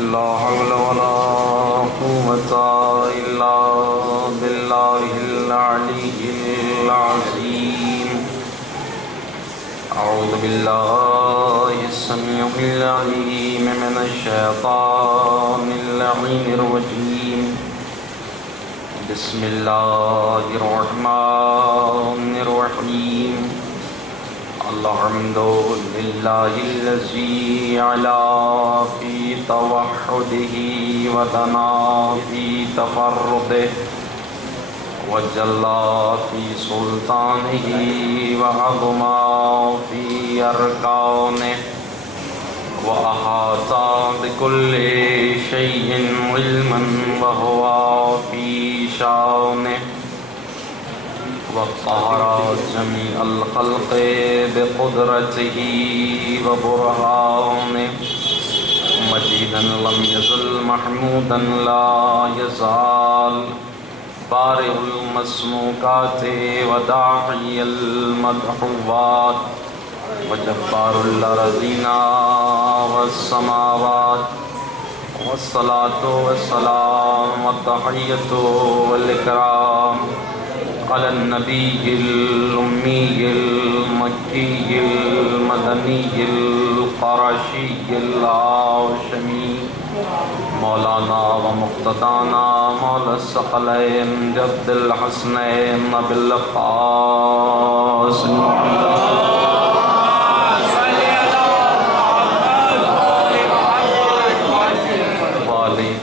لا حول ولا قوة إلا بالله العلي العظيم. أعوذ بالله السميع العليم من الشيطان اللعين الرجيم. بسم الله الرحمن الرحيم. الحمد لله الذي علا في توحده ودنا في تفرده وجلا في سلطانه وعظما في أركانه وأحاط بكل شيء علما وهو في شأنه وقهر جميع الخلق بقدرته وبرهانه مجيدا لم يزل محمودا لا يزال بارئ المسموكات وداعي المدحوات وجبار الأرضين والسماوات والصلاة والسلام والتحية والإكرام على النبي الأمي المكي المدني القرشي الهاشمي مولانا ومقتدانا مولى الثقلين جد الحسنين أبي القاسم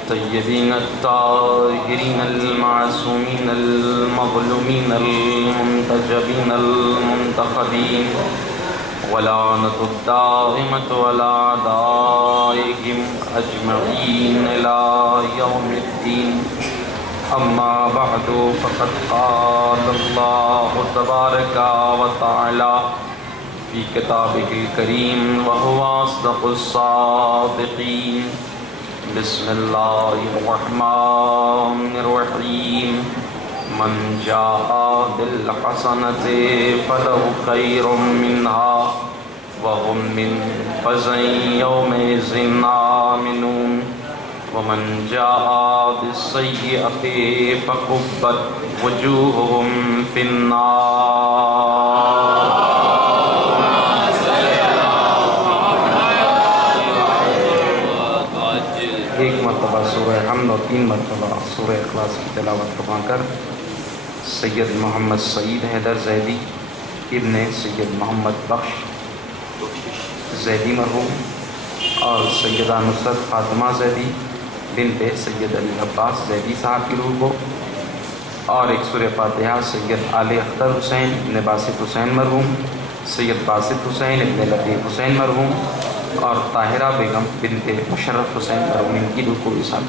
الطيبين الطاهرين المعصومين المظلومين المنتجبين المنتخبين ولعنة الدائمة على أعدائهم أجمعين إلى يوم الدين. أما بعد فقد قال الله تبارك وتعالى في كتابه الكريم وهو أصدق الصادقين. بسم الله الرحمن الرحيم. من جاء بالحسنة فله خير منها وهم من فزع يومئذ آمنون ومن جاء بالسيئة فكبت وجوههم في النار. ایک مرتبہ سورہ حمد اور 3 مرتبہ سورہ اخلاص کی تلاوت فرما کر سید محمد سعید حیدر زیدی ابن سید محمد بخش زیدی مرحوم اور سیدہ نصرت فاطمہ زیدی بنت سید علی عباس زیدی صاحب کی روح کو، اور ایک سورہ فاتحہ سید آل اختر حسین ابن باسط حسین مرحوم، سید باسط حسین ابن لطیف حسین مرحوم اور طاہرہ بیگم بنت مشرف حسین مرحوم ان کی روح کو بھی ساتھ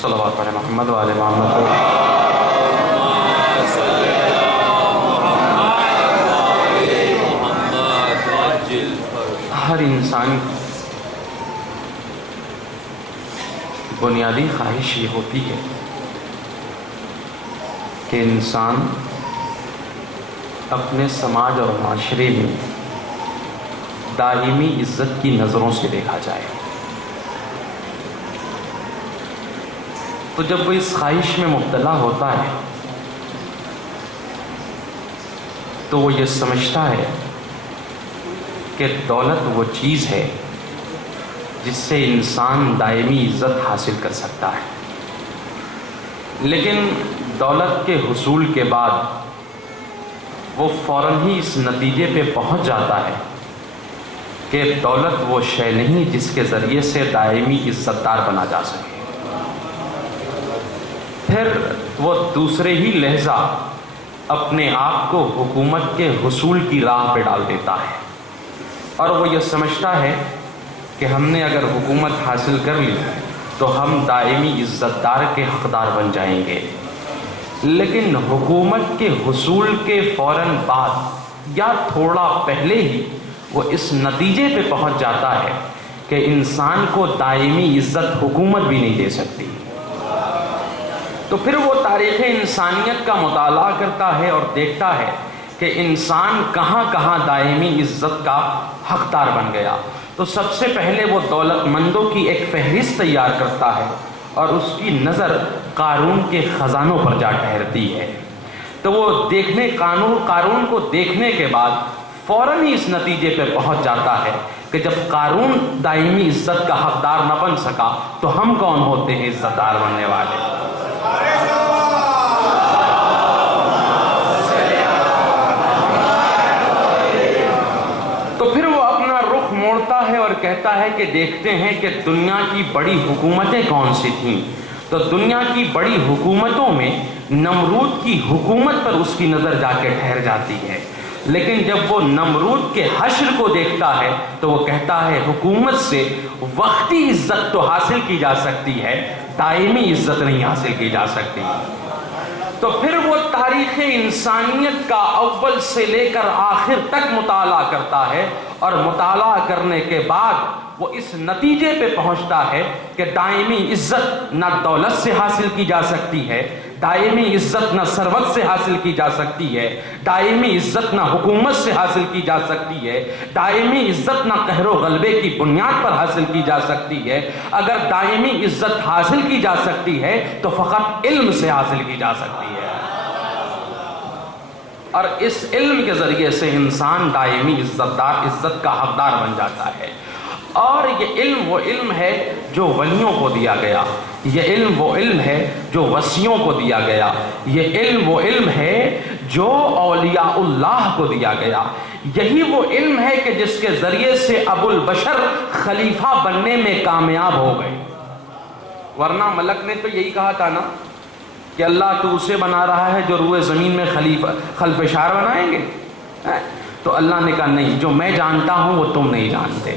صلوات علی محمد وعلی محمد. ہر انسان کی بنیادی خواہش یہ ہوتی ہے کہ انسان اپنے سماج اور معاشرے میں دائمی عزت کی نظروں سے دیکھا جائے. تو جب وہ اس خواہش میں مبتلا ہوتا ہے تو وہ یہ سمجھتا ہے کہ دولت وہ چیز ہے جس سے انسان دائمی عزت حاصل کر سکتا ہے، لیکن دولت کے حصول کے بعد وہ فوراً ہی اس نتیجے پہ پہنچ جاتا ہے کہ دولت وہ شے نہیں جس کے ذریعے سے دائمی عزت دار بنا جا سکے. پھر وہ دوسرے ہی لحظہ اپنے آپ کو حکومت کے حصول کی راہ پہ ڈال دیتا ہے، اور وہ یہ سمجھتا ہے کہ ہم نے اگر حکومت حاصل کر لی تو ہم دائمی عزت دار کے حقدار بن جائیں گے۔ لیکن حکومت کے حصول کے فوراً بعد یا تھوڑا پہلے ہی وہ اس نتیجے پہ پہنچ جاتا ہے کہ انسان کو دائمی عزت حکومت بھی نہیں دے سکتی۔ تو پھر وہ تاریخ انسانیت کا مطالعہ کرتا ہے اور دیکھتا ہے کہ انسان کہاں کہاں دائمی عزت کا حقدار بن گیا۔ تو سب سے پہلے وہ دولت مندوں کی ایک فہرست تیار کرتا ہے اور اس کی نظر قارون کے خزانوں پر جا ٹھہرتی ہے۔ تو وہ قارون کو دیکھنے کے بعد فوراً ہی اس نتیجے پہ پہنچ جاتا ہے کہ جب قارون دائمی عزت کا حقدار نہ بن سکا تو ہم کون ہوتے ہیں عزت دار بننے والے؟ تو پھر وہ اپنا رخ موڑتا ہے اور کہتا ہے کہ دیکھتے ہیں کہ دنیا کی بڑی حکومتیں کون سی تھیں۔ تو دنیا کی بڑی حکومتوں میں نمرود کی حکومت پر اس کی نظر جا کے ٹھہر جاتی ہے، لیکن جب وہ نمرود کے حشر کو دیکھتا ہے تو وہ کہتا ہے حکومت سے وقتی عزت تو حاصل کی جا سکتی ہے، دائمی عزت نہیں حاصل کی جا سکتی۔ تو پھر وہ تاریخ انسانیت کا اول سے لے کر آخر تک مطالعہ کرتا ہے، اور مطالعہ کرنے کے بعد وہ اس نتیجے پہ پہنچتا ہے کہ دائمی عزت نہ دولت سے حاصل کی جا سکتی ہے، دائمی عزت نہ ثروت سے حاصل کی جا سکتی ہے، دائمی عزت نہ حکومت سے حاصل کی جا سکتی ہے، دائمی عزت نہ قہر و غلبے کی بنیاد پر حاصل کی جا سکتی ہے۔ اگر دائمی عزت حاصل کی جا سکتی ہے تو فقط علم سے حاصل کی جا سکتی ہے، اور اس علم کے ذریعے سے انسان دائمی عزت کا حقدار بن جاتا ہے۔ اور یہ علم وہ علم ہے جو ولیوں کو دیا گیا، یہ علم وہ علم ہے جو وصیوں کو دیا گیا، یہ علم وہ علم ہے جو اولیاء اللہ کو دیا گیا، یہی وہ علم ہے کہ جس کے ذریعے سے ابو البشر خلیفہ بننے میں کامیاب ہو گئے۔ ورنہ ملک نے تو یہی کہا تھا نا کہ اللہ تو اسے بنا رہا ہے جو روئے زمین میں خلفشار بنائیں گے، تو اللہ نے کہا نہیں، جو میں جانتا ہوں وہ تم نہیں جانتے۔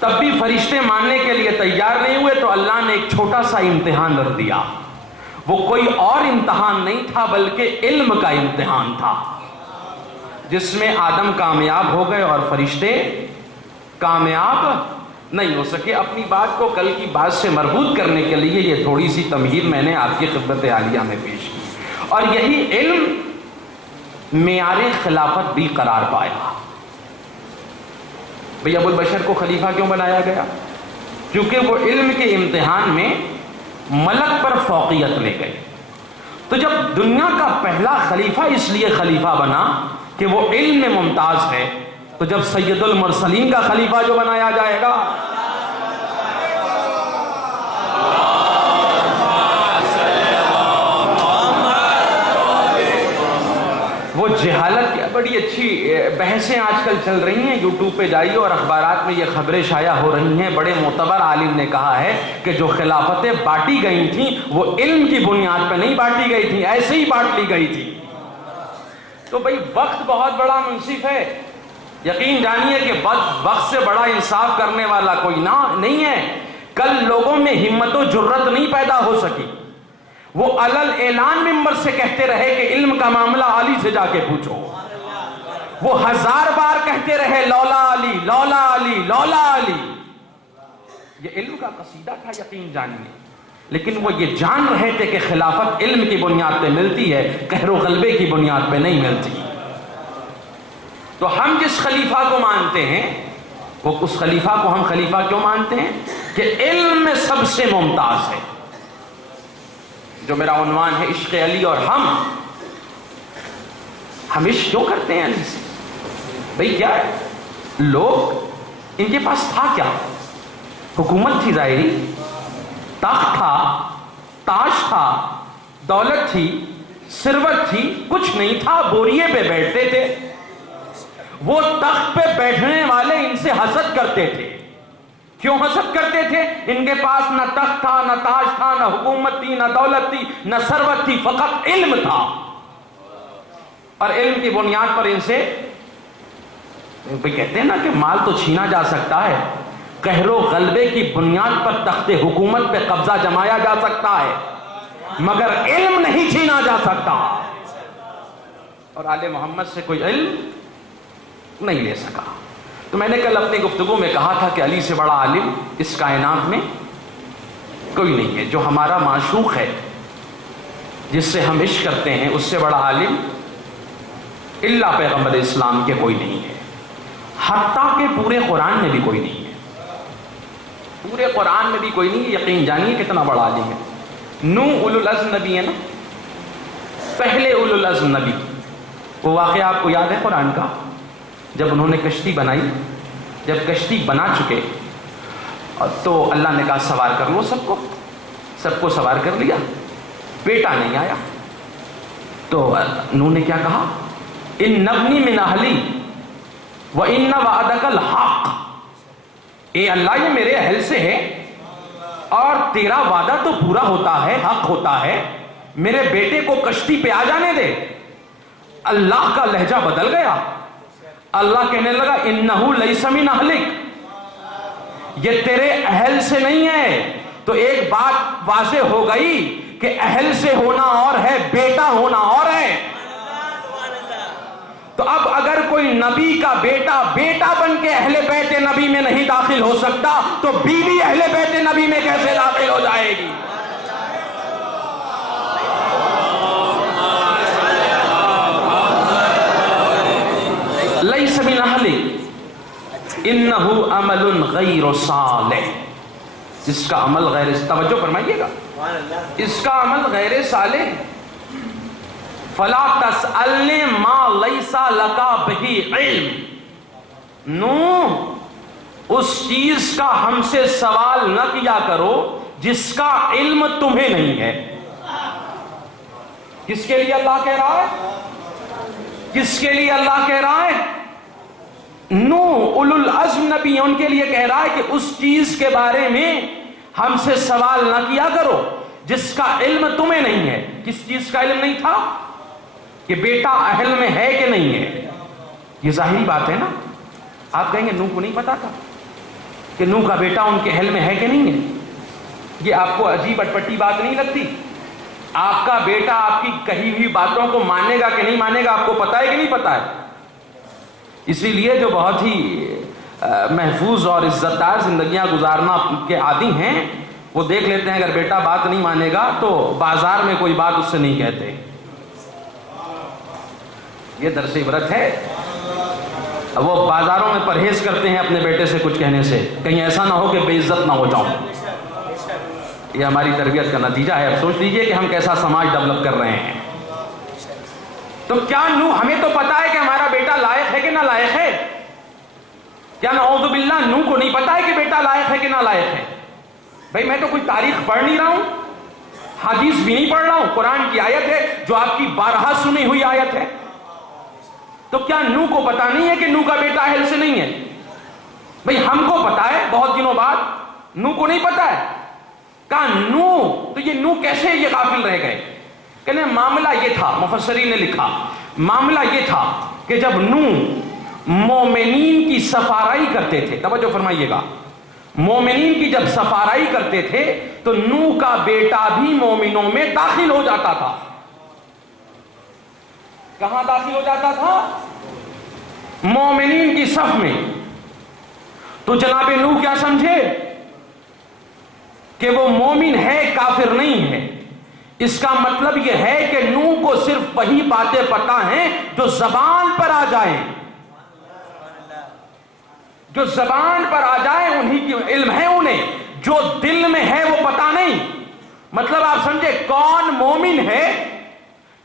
تب بھی فرشتے ماننے کے لیے تیار نہیں ہوئے تو اللہ نے ایک چھوٹا سا امتحان رکھ دیا۔ وہ کوئی اور امتحان نہیں تھا بلکہ علم کا امتحان تھا، جس میں آدم کامیاب ہو گئے اور فرشتے کامیاب نہیں ہو سکے۔ اپنی بات کو کل کی بات سے مربوط کرنے کے لیے یہ تھوڑی سی تمہید میں نے آپ کی خدمت عالیہ میں پیش کی، اور یہی علم معیار خلافت بھی قرار پایا۔ بھئی ابو البشر کو خلیفہ کیوں بنایا گیا؟ کیونکہ وہ علم کے امتحان میں ملک پر فوقیت لے گئے۔ تو جب دنیا کا پہلا خلیفہ اس لیے خلیفہ بنا کہ وہ علم میں ممتاز ہے، تو جب سید المرسلین کا خلیفہ جو بنایا جائے گا، وہ جہالت کی بڑی اچھی بحثیں آج کل چل رہی ہیں، یوٹیوب پہ جائیے اور اخبارات میں یہ خبریں شائع ہو رہی ہیں۔ بڑے معتبر عالم نے کہا ہے کہ جو خلافتیں بانٹی گئی تھیں وہ علم کی بنیاد پہ نہیں بانٹی گئی تھیں، ایسے ہی بانٹ لی گئی تھی۔ تو بھئی وقت بہت بڑا منصف ہے، یقین جانیے کہ وقت سے بڑا انصاف کرنے والا کوئی نہیں ہے۔ کل لوگوں میں ہمت و جرت نہیں پیدا ہو سکی، وہ علل اعلان ممبر سے کہتے رہے کہ علم کا معاملہ علی سے جا کے پوچھو، وہ 1000 بار کہتے رہے لولا علی لولا علی لولا علی۔ یہ علم کا قصیدہ تھا، یقین جانیے، لیکن وہ یہ جان رہے تھے کہ خلافت علم کی بنیاد پہ ملتی ہے، قہر و غلبے کی بنیاد پہ نہیں ملتی۔ تو ہم جس خلیفہ کو مانتے ہیں، وہ اس خلیفہ کو ہم خلیفہ کیوں مانتے ہیں؟ کہ علم میں سب سے ممتاز ہے۔ جو میرا عنوان ہے عشق علی، اور ہم عشق کیوں کرتے ہیں علی سے؟ بھئی کیا ہے، لوگ ان کے پاس تھا کیا؟ حکومت تھی ظاہری، تخت تھا، تاج تھا، دولت تھی، ثروت تھی، کچھ نہیں تھا، بوریے پہ بیٹھتے تھے۔ وہ تخت پہ بیٹھنے والے ان سے حسد کرتے تھے۔ کیوں حسد کرتے تھے؟ ان کے پاس نہ تخت تھا، نہ تاج تھا، نہ حکومت تھی، نہ دولت تھی، نہ ثروت تھی، فقط علم تھا۔ اور علم کی بنیاد پر ان سے کہتے ہیں نا کہ مال تو چھینا جا سکتا ہے، قہر و غلبے کی بنیاد پر تخت حکومت پہ قبضہ جمایا جا سکتا ہے، مگر علم نہیں چھینا جا سکتا۔ اور آل محمد سے کوئی علم نہیں لے سکا۔ تو میں نے کل اپنی گفتگو میں کہا تھا کہ علی سے بڑا عالم اس کائنات میں کوئی نہیں ہے۔ جو ہمارا معشوق ہے، جس سے ہم عشق کرتے ہیں، اس سے بڑا عالم الا پیغمبر اسلام کے کوئی نہیں ہے، حتیٰ کہ پورے قرآن میں بھی کوئی نہیں ہے۔ پورے قرآن میں بھی کوئی نہیں ہے۔ یقین جانیے کتنا بڑا عالم ہے۔ نوح اولو العزم نبی ہے نا، پہلے اولو العزم نبی۔ وہ واقعہ آپ کو یاد ہے قرآن کا، جب انہوں نے کشتی بنائی، جب کشتی بنا چکے تو اللہ نے کہا سوار کر لو سب کو سوار کر لیا، بیٹا نہیں آیا۔ تو نوح نے کیا کہا؟ ان ابنی من اہلی وان وعدک الحق، اے اللہ یہ میرے اہل سے ہے اور تیرا وعدہ تو پورا ہوتا ہے، حق ہوتا ہے، میرے بیٹے کو کشتی پہ آ جانے دے۔ اللہ کا لہجہ بدل گیا، اللہ کہنے لگا انہو لیس من اہلک، یہ تیرے اہل سے نہیں ہے۔ تو ایک بات واضح ہو گئی کہ اہل سے ہونا اور ہے، بیٹا ہونا اور ہے۔ تو اب اگر کوئی نبی کا بیٹا بن کے اہل بیت نبی میں نہیں داخل ہو سکتا تو بیوی اہل بیت نبی میں کیسے داخل ہو جائے گی؟ لیس من اہلک انہو عمل غیر صالح، جس کا عمل غیر، توجہ فرمائیے گا، اس کا عمل غیر صالح۔ فلا تسألنی ما لیس لک بہ علم، نوح اس چیز کا ہم سے سوال نہ کیا کرو جس کا علم تمہیں نہیں ہے۔ کس کے لیے اللہ کہہ رہا ہے؟ کس کے لیے اللہ کہہ رہا ہے؟ نوح اولو العزم نبی ان کے لیے کہہ رہا ہے کہ اس چیز کے بارے میں ہم سے سوال نہ کیا کرو جس کا علم تمہیں نہیں ہے۔ کس چیز کا علم نہیں تھا؟ کہ بیٹا اہل میں ہے کہ نہیں ہے۔ یہ ظاہری بات ہے نا۔ آپ کہیں گے نوح کو نہیں پتا تھا کہ نوح کا بیٹا ان کے اہل میں ہے کہ نہیں ہے؟ یہ آپ کو عجیب اٹپٹی بات نہیں لگتی؟ آپ کا بیٹا آپ کی کہی ہوئی باتوں کو مانے گا کہ نہیں مانے گا، آپ کو پتا ہے کہ نہیں پتا ہے؟ اسی لیے جو بہت ہی محفوظ اور عزت دار زندگیاں گزارنا کے عادی ہیں، وہ دیکھ لیتے ہیں اگر بیٹا بات نہیں مانے گا تو بازار میں کوئی بات اس سے نہیں کہتے۔ یہ درس عبرت ہے۔ وہ بازاروں میں پرہیز کرتے ہیں اپنے بیٹے سے کچھ کہنے سے، کہیں ایسا نہ ہو کہ بے عزت نہ ہو جاؤں۔ یہ ہماری تربیت کا نتیجہ ہے۔ اب سوچ لیجئے کہ ہم کیسا سماج ڈیولپ کر رہے ہیں۔ تو کیا نوح، ہمیں تو پتا ہے کہ ہمارا بیٹا لائق ہے کہ نہ لائق ہے؟ کیا نعوذ باللہ نوح کو نہیں پتا ہے کہ بیٹا لائق ہے کہ نہ لائق ہے؟ بھائی میں تو کوئی تاریخ پڑھ نہیں رہا ہوں، حدیث بھی نہیں پڑھ رہا ہوں، قرآن کی آیت ہے جو آپ کی بارہا سنی ہوئی آیت ہے۔ تو کیا نوح کو پتا نہیں ہے کہ نوح کا بیٹا اہل سے نہیں ہے؟ بھئی ہم کو پتا ہے بہت دنوں بعد، نوح کو نہیں پتا ہے۔ کہا نوح، تو یہ نوح کیسے یہ غافل رہ گئے؟ کہنے معاملہ یہ تھا، مفسرین نے لکھا معاملہ یہ تھا کہ جب نوح مومنین کی سفارائی کرتے تھے، توجہ فرمائیے گا، مومنین کی جب سفارائی کرتے تھے تو نوح کا بیٹا بھی مومنوں میں داخل ہو جاتا تھا۔ کہاں داخل ہو جاتا تھا؟ مومنین کی صف میں۔ تو جناب نوح کیا سمجھے کہ وہ مومن ہے، کافر نہیں ہے۔ اس کا مطلب یہ ہے کہ نوح کو صرف وہی باتیں پتہ ہیں جو زبان پر آ جائیں، جو زبان پر آ جائیں انہی کی علم ہے انہیں، جو دل میں ہے وہ پتہ نہیں۔ مطلب آپ سمجھے کون مومن ہے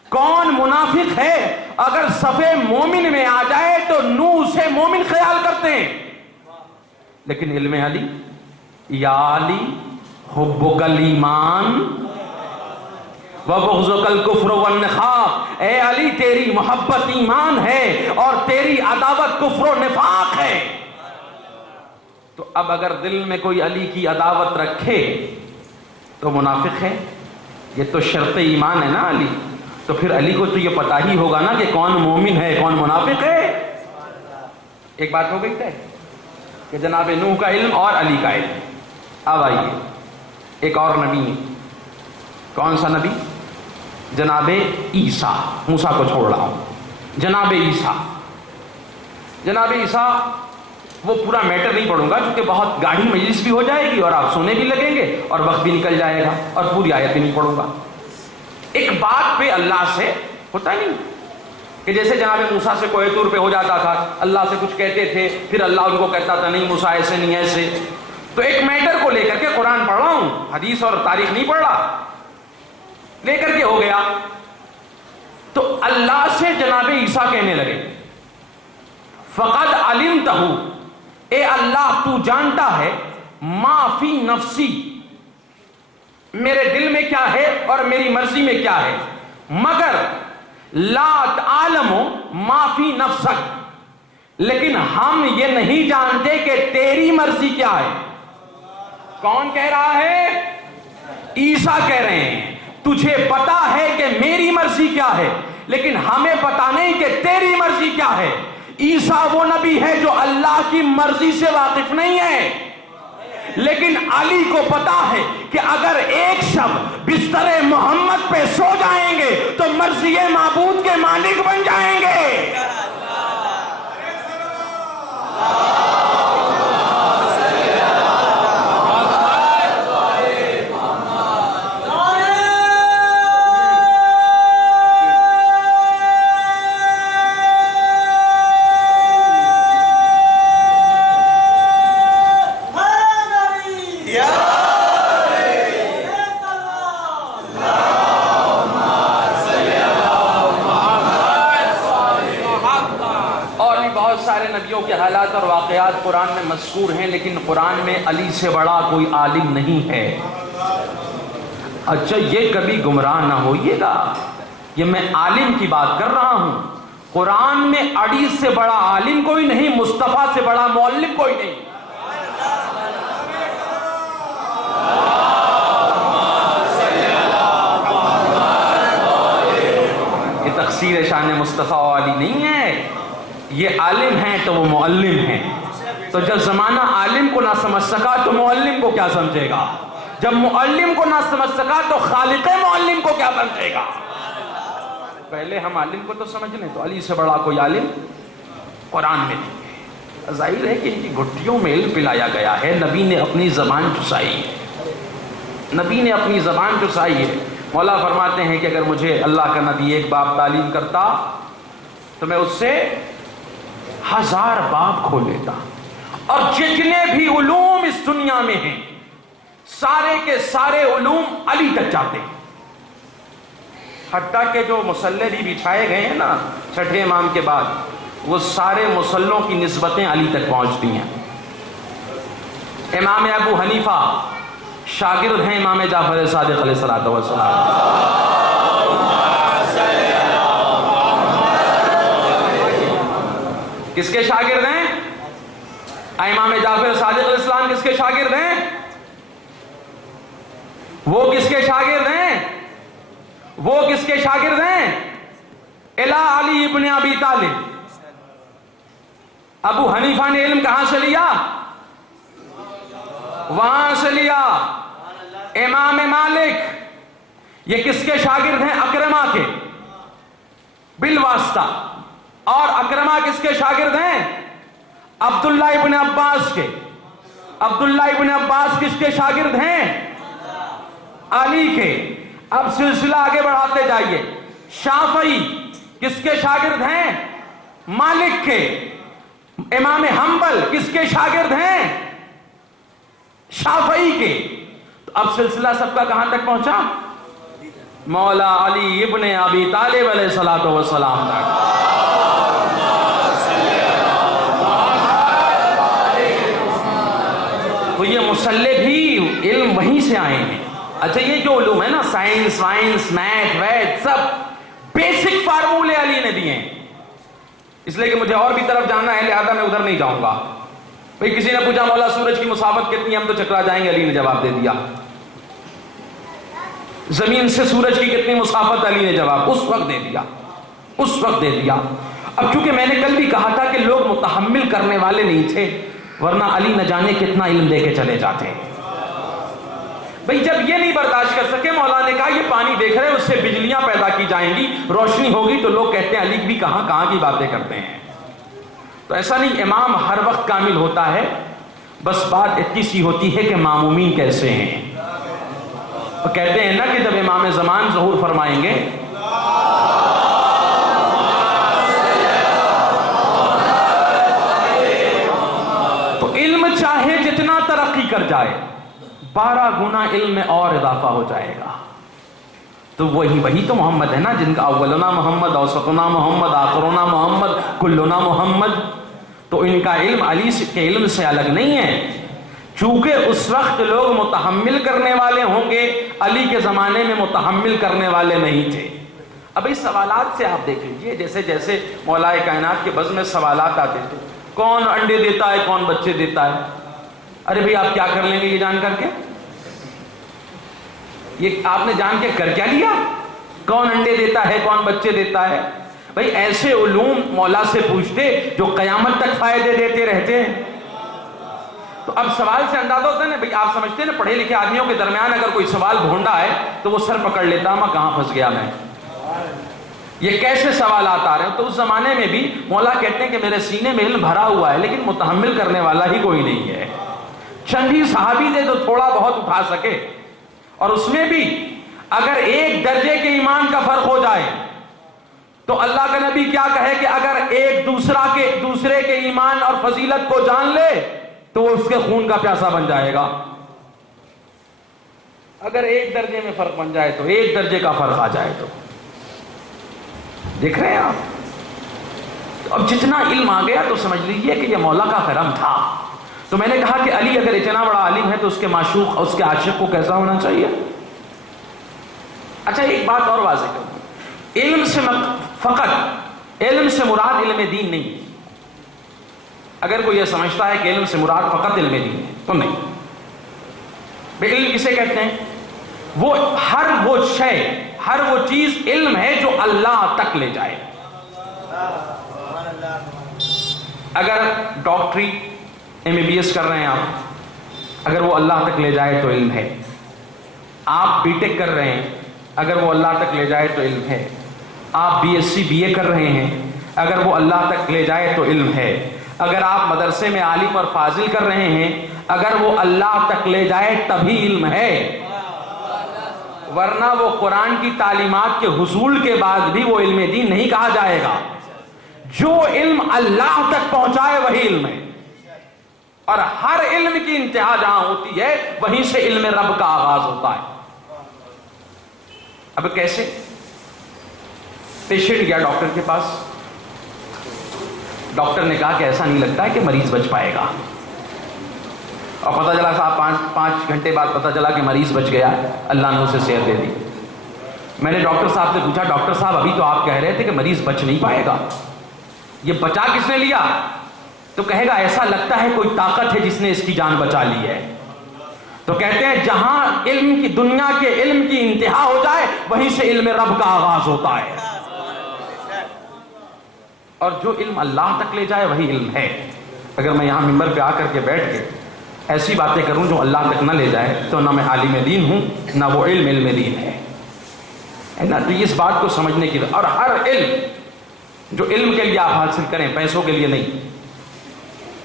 کون منافق ہے، اگر صفے مومن میں آ جائے تو نوح اسے مومن خیال کرتے ہیں، لیکن علم علی یا علی حبک الایمان وبغضک الکفر والنفاق، اے علی تیری محبت ایمان ہے اور تیری عداوت کفر و نفاق ہے۔ تو اب اگر دل میں کوئی علی کی عداوت رکھے تو منافق ہے۔ یہ تو شرط ایمان ہے نا علی، تو پھر علی کو تو یہ پتا ہی ہوگا نا کہ کون مومن ہے کون منافق ہے. ایک بات ہو گئی طے کہ جناب نوح کا علم اور علی کا علم. اب آئیے ایک اور نبی ہے. کون سا نبی؟ جناب عیسیٰ. موسیٰ کو چھوڑ رہا ہوں. جناب عیسیٰ. جناب عیسیٰ وہ پورا میٹر نہیں پڑھوں گا کیونکہ بہت گاڑی مجلس بھی ہو جائے گی اور آپ سونے بھی لگیں گے اور وقت بھی نکل جائے گا اور پوری آیت بھی نہیں پڑھوں گا. ایک بات پہ اللہ سے ہوتا نہیں کہ جیسے جناب موسیٰ سے کوہ طور پہ ہو جاتا تھا, اللہ سے کچھ کہتے تھے پھر اللہ ان کو کہتا تھا نہیں موسیٰ ایسے نہیں ایسے. تو ایک میٹر کو لے کر کے قرآن پڑھ رہا ہوں, حدیث اور تاریخ نہیں پڑھ رہا, لے کر کے ہو گیا. تو اللہ سے جناب عیسیٰ کہنے لگے فقد علمتہ, اے اللہ تو جانتا ہے ما فی نفسی, میرے دل میں کیا ہے اور میری مرضی میں کیا ہے, مگر لا تعلم ما فی نفسک, لیکن ہم یہ نہیں جانتے کہ تیری مرضی کیا ہے. کون کہہ رہا ہے؟ عیسیٰ کہہ رہے ہیں تجھے پتا ہے کہ میری مرضی کیا ہے لیکن ہمیں پتا نہیں کہ تیری مرضی کیا ہے. عیسیٰ وہ نبی ہے جو اللہ کی مرضی سے واقف نہیں ہے, لیکن علی کو پتا ہے کہ اگر ایک شب بستر محمد پہ سو جائیں گے تو مرضی معبود کے مالک بن جائیں گے. کے حالات اور واقعات قرآن میں مذکور ہیں لیکن قرآن میں علی سے بڑا کوئی عالم نہیں ہے. اچھا یہ کبھی گمراہ نہ ہوئیے گا, یہ میں عالم کی بات کر رہا ہوں. قرآن میں علی سے بڑا عالم کوئی نہیں, مصطفیٰ سے بڑا معلم کوئی نہیں. یہ تقصیر شان مصطفیٰ و علی نہیں ہے, یہ عالم ہیں تو وہ معلم ہیں. تو جب زمانہ عالم کو نہ سمجھ سکا تو معلم کو کیا سمجھے گا, جب معلم کو نہ سمجھ سکا تو خالق معلم کو کیا سمجھے گا. پہلے ہم عالم کو تو سمجھ لیں, تو علی سے بڑا کوئی عالم قرآن میں نہیں ہے. ظاہر ہے کہ ان کی گھٹیوں میں علم پلایا گیا ہے. نبی نے اپنی زبان چسائی ہے, نبی نے اپنی زبان چسائی ہے. مولا فرماتے ہیں کہ اگر مجھے اللہ کا نبی ایک باب تعلیم کرتا تو میں اس سے 1000 باب کھول لیتا, اور جتنے بھی علوم اس دنیا میں ہیں سارے کے سارے علوم علی تک جاتے ہیں. حتیٰ کہ جو مصلے بھی بچھائے گئے ہیں نا چھٹے امام کے بعد, وہ سارے مصلوں کی نسبتیں علی تک پہنچتی ہیں. امام ابو حنیفہ شاگرد ہیں امام جعفر صادق علیہ الصلوۃ والسلام. کس کے شاگرد ہیں؟ امام جعفر صادق علیہ السلام کس کے شاگرد ہیں؟ وہ کس کے شاگرد ہیں؟ وہ کس کے شاگرد ہیں؟ الا علی ابن ابی طالب. ابو حنیفہ نے علم کہاں سے لیا؟ وہاں سے لیا. امام مالک یہ کس کے شاگرد ہیں؟ اکرمہ کے بالواسطہ. اور اکرمہ کس کے شاگرد ہیں؟ عبداللہ ابن عباس کے. عبداللہ ابن عباس کس کے شاگرد ہیں؟ علی کے. اب سلسلہ آگے بڑھاتے جائیے. شافعی کس کے شاگرد ہیں؟ مالک کے. امام حنبل کس کے شاگرد ہیں؟ شافعی کے. تو اب سلسلہ سب کا کہاں تک پہنچا؟ مولا علی ابن ابی طالب علیہ الصلوۃ والسلام تک. تو یہ مسلح بھی علم وہیں سے آئے ہیں. اچھا یہ جو علوم ہے نا سائنس وائنس میتھ ویت سب بیسک فارمولے علی نے دیے ہیں. اس لیے کہ مجھے اور بھی طرف جانا ہے لہذا میں ادھر نہیں جاؤں گا. بھئی کسی نے پوچھا مولا سورج کی مسافت کتنی, ہم تو چکرا جائیں گے, علی نے جواب دے دیا. زمین سے سورج کی کتنی مسافت علی نے جواب اس وقت دے دیا، اس وقت دے دیا۔ اب چونکہ میں نے کل بھی کہا تھا کہ لوگ متحمل کرنے والے نہیں تھے، ورنہ علی نہ جانے کتنا علم دے کے چلے جاتے۔ بھئی جب یہ نہیں برداشت کر سکے، مولا نے کہا یہ پانی دیکھ رہے اس سے بجلیاں پیدا کی جائیں گی، روشنی ہوگی، تو لوگ کہتے ہیں علی بھی کہاں کہاں کی باتیں کرتے ہیں۔ تو ایسا نہیں امام ہر وقت کامل ہوتا ہے، بس بات اتنی سی ہوتی ہے کہ مامومین کیسے ہیں۔ اور کہتے ہیں نا کہ جب امام زمان ظہور فرمائیں گے تو علم چاہے جتنا ترقی کر جائے 12 گنا علم میں اور اضافہ ہو جائے گا۔ تو وہی تو محمد ہے نا، جن کا اولنا محمد، اوسطنا محمد، آخرنا محمد، کلنا محمد۔ تو ان کا علم علی کے علم سے الگ نہیں ہے، چونکہ اس وقت لوگ متحمل کرنے والے ہوں گے، علی کے زمانے میں متحمل کرنے والے نہیں تھے۔ اب اس سوالات سے آپ دیکھ لیجئے، جیسے جیسے مولا کائنات کے بزم میں سوالات آتے تھے، کون انڈے دیتا ہے، کون بچے دیتا ہے؟ ارے بھئی آپ کیا کر لیں گے یہ جان کر کے؟ یہ آپ نے جان کے کر کیا لیا؟ کون انڈے دیتا ہے، کون بچے دیتا ہے؟ بھئی ایسے علوم مولا سے پوچھتے جو قیامت تک فائدے دیتے رہتے ہیں۔ تو اب سوال سے اندازہ ہوتا ہے نا، بھئی آپ سمجھتے ہیں نا پڑھے لکھے آدمیوں کے درمیان اگر کوئی سوال بھونڈا ہے تو وہ سر پکڑ لیتا، میں کہاں پھنس گیا میں، یہ کیسے سوالات آ رہے ہیں؟ تو اس زمانے میں بھی مولا کہتے ہیں کہ میرے سینے میں علم بھرا ہوا ہے، لیکن متحمل کرنے والا ہی کوئی نہیں ہے۔ چند ہی صحابی تھے جو تھوڑا بہت اٹھا سکے، اور اس میں بھی اگر ایک درجے کے ایمان کا فرق ہو جائے تو اللہ کا نبی کیا کہے کہ اگر ایک دوسرے کے ایمان اور فضیلت کو جان لے تو وہ اس کے خون کا پیاسا بن جائے گا۔ اگر ایک درجے میں فرق بن جائے تو ایک درجے کا فرق آ جائے تو دیکھ رہے ہیں آپ۔ اب جتنا علم آ گیا تو سمجھ لیجئے کہ یہ مولا کا کرم تھا۔ تو میں نے کہا کہ علی اگر اتنا بڑا عالم ہے تو اس کے معشوق اور اس کے عاشق کو کیسا ہونا چاہیے؟ اچھا ایک بات اور واضح کروں، علم سے فقط علم سے مراد علم دین نہیں۔ اگر کوئی یہ سمجھتا ہے کہ علم سے مراد فقط علم دین ہے تو نہیں۔ بھئی علم کسے کہتے ہیں؟ وہ ہر وہ چیز علم ہے جو اللہ تک لے جائے۔ اگر ڈاکٹری MBBS کر رہے ہیں آپ، اگر وہ اللہ تک لے جائے تو علم ہے۔ آپ BTech کر رہے ہیں، اگر وہ اللہ تک لے جائے تو علم ہے۔ آپ BSc BA کر رہے ہیں، اگر وہ اللہ تک لے جائے تو علم ہے۔ اگر آپ مدرسے میں عالم اور فاضل کر رہے ہیں، اگر وہ اللہ تک لے جائے تبھی علم ہے، ورنہ وہ قرآن کی تعلیمات کے حصول کے بعد بھی وہ علم دین نہیں کہا جائے گا۔ جو علم اللہ تک پہنچائے وہی علم ہے، اور ہر علم کی انتہا جہاں ہوتی ہے وہیں سے علم رب کا آغاز ہوتا ہے۔ اب کیسے؟ پیشنٹ گیا ڈاکٹر کے پاس، ڈاکٹر نے کہا کہ ایسا نہیں لگتا ہے کہ مریض بچ پائے گا، اور پتہ چلا صاحب 5 گھنٹے بعد پتہ چلا کہ مریض بچ گیا، اللہ نے اسے صحت دے دی۔ میں نے ڈاکٹر صاحب سے پوچھا، ڈاکٹر صاحب ابھی تو آپ کہہ رہے تھے کہ مریض بچ نہیں پائے گا، یہ بچا کس نے لیا؟ تو کہے گا ایسا لگتا ہے کوئی طاقت ہے جس نے اس کی جان بچا لی ہے۔ تو کہتے ہیں جہاں علم کی دنیا کے علم کی انتہا ہو جائے وہیں سے علم رب کا آغاز ہوتا ہے، اور جو علم اللہ تک لے جائے وہی علم ہے۔ اگر میں یہاں منبر پہ آ کر کے بیٹھ کے ایسی باتیں کروں جو اللہ تک نہ لے جائے تو نہ میں عالم دین ہوں، نہ وہ علم دین ہے نا۔ تو اس بات کو سمجھنے کی، اور ہر علم جو علم کے لیے آپ حاصل کریں، پیسوں کے لیے نہیں۔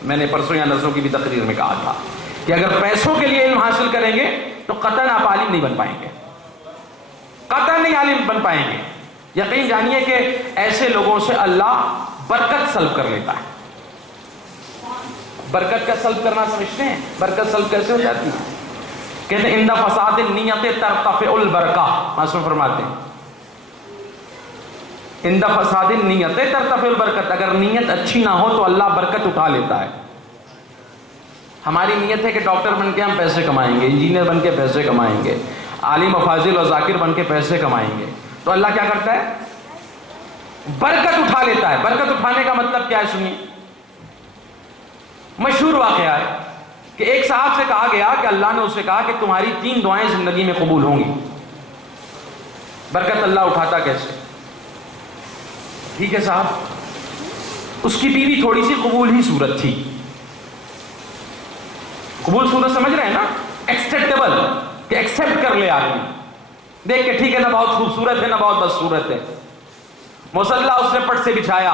میں نے پرسوں یا نرسوں کی بھی تقریر میں کہا تھا کہ اگر پیسوں کے لیے علم حاصل کریں گے تو قطعاً آپ عالم نہیں بن پائیں گے، قطعاً نہیں عالم بن پائیں گے۔ یقین جانیے کہ ایسے لوگوں سے اللہ برکت سلب کر لیتا ہے۔ برکت کا سلب کرنا سمجھتے ہیں؟ برکت سلب کیسے ہو جاتی ہے؟ کہتے ہیں اندہ فساد النیت ترتفع البرکہ، معصوم فرماتے ہیں اندہ فساد النیت ترتفع البرکت، اگر نیت اچھی نہ ہو تو اللہ برکت اٹھا لیتا ہے۔ ہماری نیت ہے کہ ڈاکٹر بن کے ہم پیسے کمائیں گے، انجینئر بن کے پیسے کمائیں گے، عالم و فاضل اور ذاکر بن کے پیسے کمائیں گے، تو اللہ کیا کرتا ہے؟ برکت اٹھا لیتا ہے۔ برکت اٹھانے کا مطلب کیا ہے سنیے۔ مشہور واقعہ ہے کہ ایک صاحب سے کہا گیا کہ اللہ نے اسے کہا کہ تمہاری 3 دعائیں زندگی میں قبول ہوں گی۔ برکت اللہ اٹھاتا کیسے؟ ٹھیک ہے صاحب، اس کی بیوی تھوڑی سی قبول ہی صورت تھی. قبول صورت سمجھ رہے ہیں نا؟ ایکسپٹیبل، کہ ایکسپٹ کر لے آدمی دیکھ کے، ٹھیک ہے نہ بہت خوبصورت ہے نہ بہت بدصورت ہے. مصلی اس نے پٹ سے بچھایا،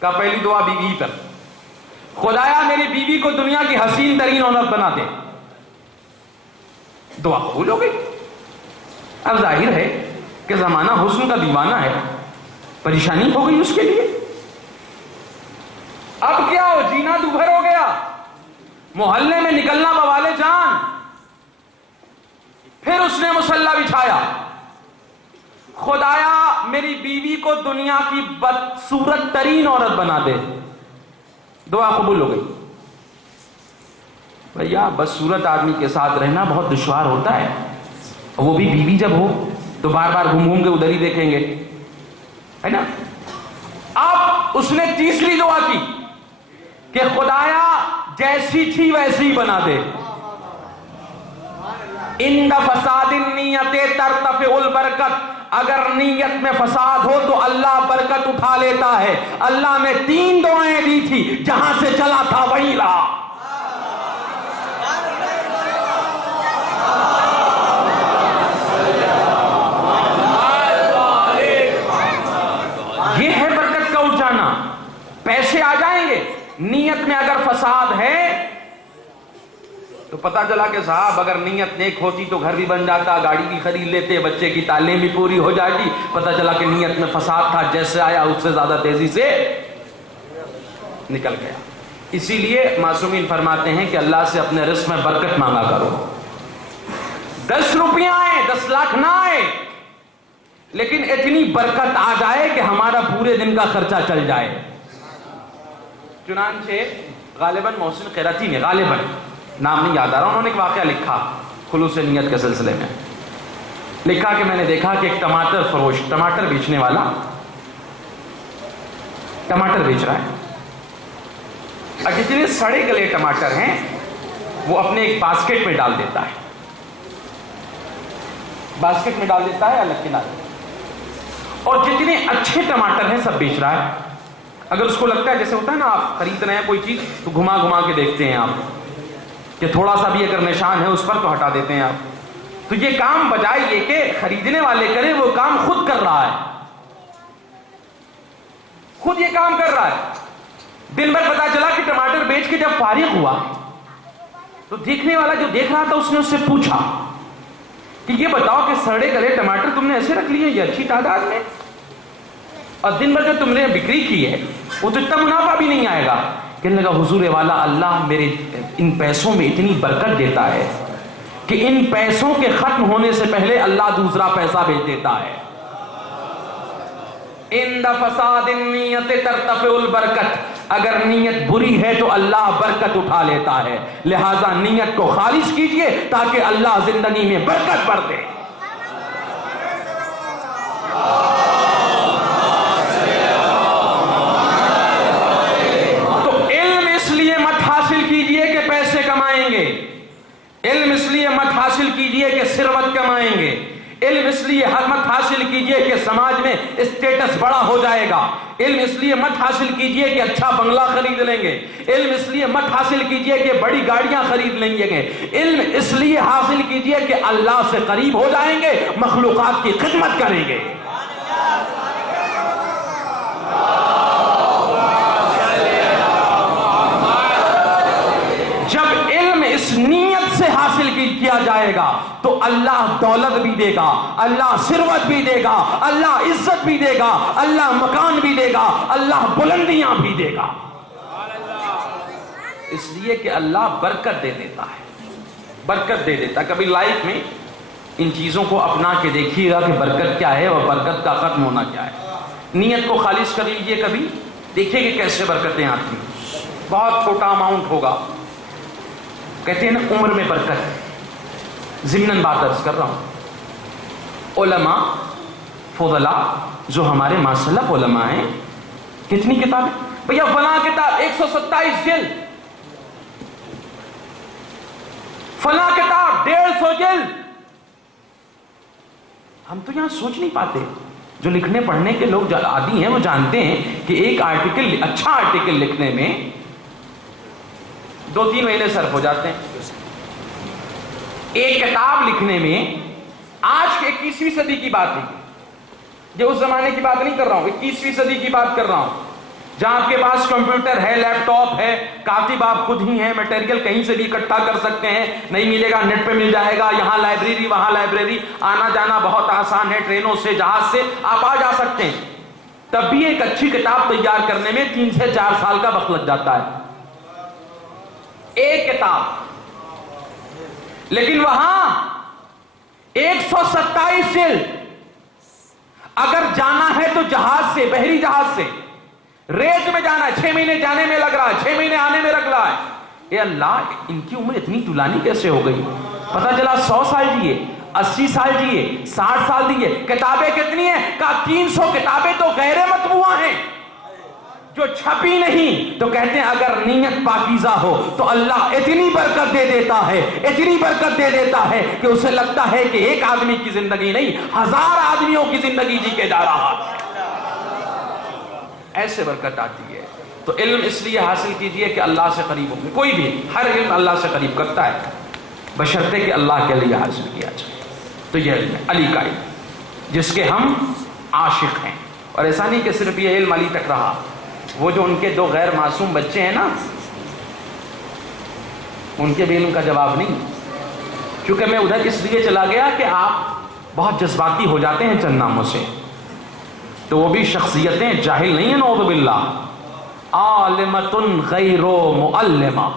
کہا پہلی دعا بیوی پر، خدایا میری بیوی کو دنیا کی حسین ترین عورت بنا دے. دعا قبول ہو گئی. اب ظاہر ہے کہ زمانہ حسن کا دیوانہ ہے، پریشانی ہو گئی اس کے لیے. اب کیا ہو، جینا دوبھر ہو گیا، محلے میں نکلنا بوالے جان. پھر اس نے مصلی بچھایا، خدایا میری بیوی کو دنیا کی بدصورت ترین عورت بنا دے. دعا قبول ہو گئی. بھیا بدصورت آدمی کے ساتھ رہنا بہت دشوار ہوتا ہے، وہ بھی بیوی جب ہو تو بار بار گھوم گھوم کے ادھر ہی دیکھیں گے، ہے نا. اب اس نے تیسری دعا کی کہ خدایا جیسی تھی ویسی ہی بنا دے. ان فساد النیت ترتفع البرکت، اگر نیت میں فساد ہو تو اللہ برکت اٹھا لیتا ہے. اللہ نے 3 دعائیں دی تھی، جہاں سے چلا تھا وہیں رہا. یہ ہے برکت کا اٹھ جانا. پیسے آ جائیں گے، نیت میں اگر فساد ہے تو پتا چلا کہ صاحب اگر نیت نیک ہوتی تو گھر بھی بن جاتا، گاڑی بھی خرید لیتے، بچے کی تعلیم بھی پوری ہو جاتی. پتا چلا کہ نیت میں فساد تھا، جیسے آیا اس سے زیادہ تیزی سے نکل گیا. اسی لیے معصومین فرماتے ہیں کہ اللہ سے اپنے رزق میں برکت مانگا کرو. 10 روپیہ آئے، 10 لاکھ نہ آئے، لیکن اتنی برکت آ جائے کہ ہمارا پورے دن کا خرچہ چل جائے. چنانچہ غالباً محسن قیراتی نے، غالباً نام نہیں یاد آ رہا، انہوں نے ایک واقعہ لکھا خلوص نیت کے سلسلے میں. لکھا کہ میں نے دیکھا کہ ایک ٹماٹر فروش، ٹماٹر بیچنے والا ٹماٹر بیچ رہا ہے، اور جتنے سڑے گلے ٹماٹر ہیں وہ اپنے ایک باسکٹ میں ڈال دیتا ہے، باسکٹ میں ڈال دیتا ہے الگ کنارے، اور جتنے اچھے ٹماٹر ہیں سب بیچ رہا ہے. اگر اس کو لگتا ہے، جیسے ہوتا ہے نا آپ خرید رہے ہیں کوئی چیز تو گھما گھما کے دیکھتے ہیں آپ کہ تھوڑا سا بھی اگر نشان ہے اس پر تو ہٹا دیتے ہیں آپ. تو یہ کام بجائے یہ کہ خریدنے والے کریں، وہ کام خود کر رہا ہے، خود یہ کام کر رہا ہے. دن بھر پتا چلا کہ ٹماٹر بیچ کے جب فارغ ہوا تو دیکھنے والا جو دیکھ رہا تھا اس نے اس سے پوچھا کہ یہ بتاؤ کہ سڑے گلے ٹماٹر تم نے ایسے رکھ لیے یہ اچھی تعداد میں، اور دن بھر جو تم نے بکری کی ہے وہ تو اتنا منافع بھی نہیں آئے گا. کہنے لگا حضور والا اللہ میرے ان پیسوں میں اتنی برکت دیتا ہے کہ ان پیسوں کے ختم ہونے سے پہلے اللہ دوسرا پیسہ بھیج دیتا ہے. عند فساد النیت ترتفع البرکت، اگر نیت بری ہے تو اللہ برکت اٹھا لیتا ہے. لہذا نیت کو خالص کیجئے تاکہ اللہ زندگی میں برکت بھر دے. علم اس لیے مت حاصل کیجئے کہ ثروت کمائیں گے، علم اس لیے مت حاصل کیجئے کہ سماج میں اسٹیٹس بڑا ہو جائے گا، علم اس لیے مت حاصل کیجئے کہ اچھا بنگلہ خرید لیں گے، علم اس لیے مت حاصل کیجئے کہ بڑی گاڑیاں خرید لیں گے. علم اس لیے حاصل کیجئے کہ اللہ سے قریب ہو جائیں گے، مخلوقات کی خدمت کریں گے. جب علم اس نیت سے حاصل کیا جائے گا تو اللہ دولت بھی دے گا، اللہ ثروت بھی دے گا، اللہ عزت بھی دے گا، اللہ مکان بھی دے گا، اللہ بلندیاں بھی دے گا. اس لیے کہ اللہ برکت دے دیتا ہے، برکت دے دیتا ہے. کبھی لائف میں ان چیزوں کو اپنا کے دیکھیے گا کہ برکت کیا ہے اور برکت کا ختم ہونا کیا ہے. نیت کو خالص کر لیجئے، کبھی دیکھیے کہ کیسے برکتیں آتی ہیں. بہت چھوٹا اماؤنٹ ہوگا، کہتے ہیں نا عمر میں برکت. ضمناً بات عرض کر رہا ہوں، علماء فضلاء جو ہمارے ماسلف علماء ہیں، کتنی کتابیں بھیا، فلاں کتاب 127 جلد، فلاں کتاب 150 جلد. ہم تو یہاں سوچ نہیں پاتے. جو لکھنے پڑھنے کے لوگ عادی ہیں وہ جانتے ہیں کہ ایک آرٹیکل، اچھا آرٹیکل لکھنے میں 2-3 مہینے صرف ہو جاتے ہیں. ایک کتاب لکھنے میں، آج کے 21ویں صدی کی بات ہے، یہ اس زمانے کی بات نہیں کر رہا ہوں، 21ویں صدی کی بات کر رہا ہوں، جہاں آپ کے پاس کمپیوٹر ہے، لیپ ٹاپ ہے، کاتب آپ خود ہی ہیں، میٹیریل کہیں سے بھی اکٹھا کر سکتے ہیں، نہیں ملے گا نیٹ پہ مل جائے گا، یہاں لائبریری وہاں لائبریری، آنا جانا بہت آسان ہے، ٹرینوں سے جہاز سے آپ آ جا سکتے ہیں. تب بھی ایک اچھی کتاب تیار کرنے میں 3 سے 4 سال کا وقت لگ جاتا ہے، ایک کتاب. لیکن وہاں 127 جلد. اگر جانا ہے تو جہاز سے، بحری جہاز سے، ریت میں جانا ہے، 6 مہینے جانے میں لگ رہا ہے، 6 مہینے آنے میں لگ رہا ہے. اے اللہ، ان کی عمر اتنی طولانی کیسے ہو گئی؟ پتہ چلا 100 سال جیے، 80 سال جیے، 60 سال دیے. کتابیں کتنی ہیں؟ کہا 300 کتابیں تو غیر مطبوعہ ہیں، جو چھپی نہیں. تو کہتے ہیں اگر نیت پاکیزہ ہو تو اللہ اتنی برکت دے دیتا ہے، اتنی برکت دے دیتا ہے کہ اسے لگتا ہے کہ ایک آدمی کی زندگی نہیں، 1000 آدمیوں کی زندگی جی کے جا رہا ہے. ایسے برکت آتی ہے. تو علم اس لیے حاصل کیجئے کہ اللہ سے قریب ہوں. کوئی بھی ہر علم اللہ سے قریب کرتا ہے، بشرطے کہ اللہ کے لیے حاصل کیا جائے. تو یہ علم ہے، علی کا علم، جس کے ہم عاشق ہیں. اور ایسا نہیں کہ صرف یہ علم علی تک رہا، وہ جو ان کے 2 غیر معصوم بچے ہیں نا، ان کے بھی علم کا جواب نہیں. کیونکہ میں ادھر اس لیے چلا گیا کہ آپ بہت جذباتی ہو جاتے ہیں چند ناموں سے. تو وہ بھی شخصیتیں جاہل نہیں ہیں، نعوذ باللہ. عالمۃ غیر معلمہ،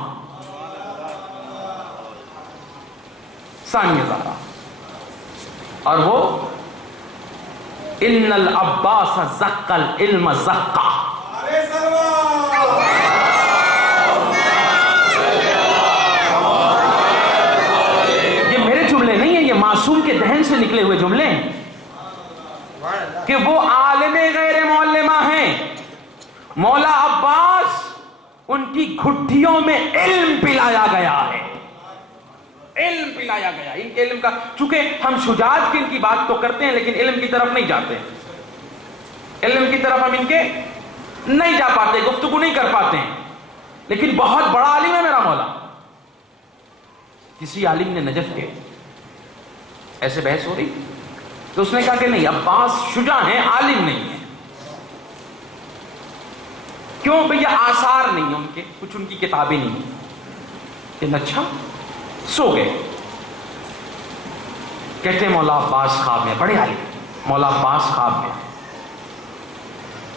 ثانیہ زہرا. اور وہ ان العباس زق العلم زقا. یہ میرے جملے نہیں ہیں، یہ معصوم کے دہن سے نکلے ہوئے جملے ہیں کہ وہ عالم غیر معلمہ ہیں. مولا عباس، ان کی گھٹیوں میں علم پلایا گیا ہے، علم پلایا گیا. ان کے علم کا، چونکہ ہم شجاعت کی ان کی بات تو کرتے ہیں لیکن علم کی طرف نہیں جاتے، علم کی طرف ہم ان کے نہیں جا پاتے، گفتگو نہیں کر پاتے ہیں. لیکن بہت بڑا عالم ہے میرا مولا. کسی عالم نے نجف کے ایسے بحث ہو رہی تو اس نے کہا کہ نہیں، عباس شجاع ہیں، عالم نہیں ہیں. کیوں بھیا؟ آثار نہیں ہیں ان کے، کچھ ان کی کتابیں نہیں ہیں. کہ اچھا، سو گئے. کہتے ہیں مولا عباس خواب میں، بڑے عالم، مولا عباس خواب میں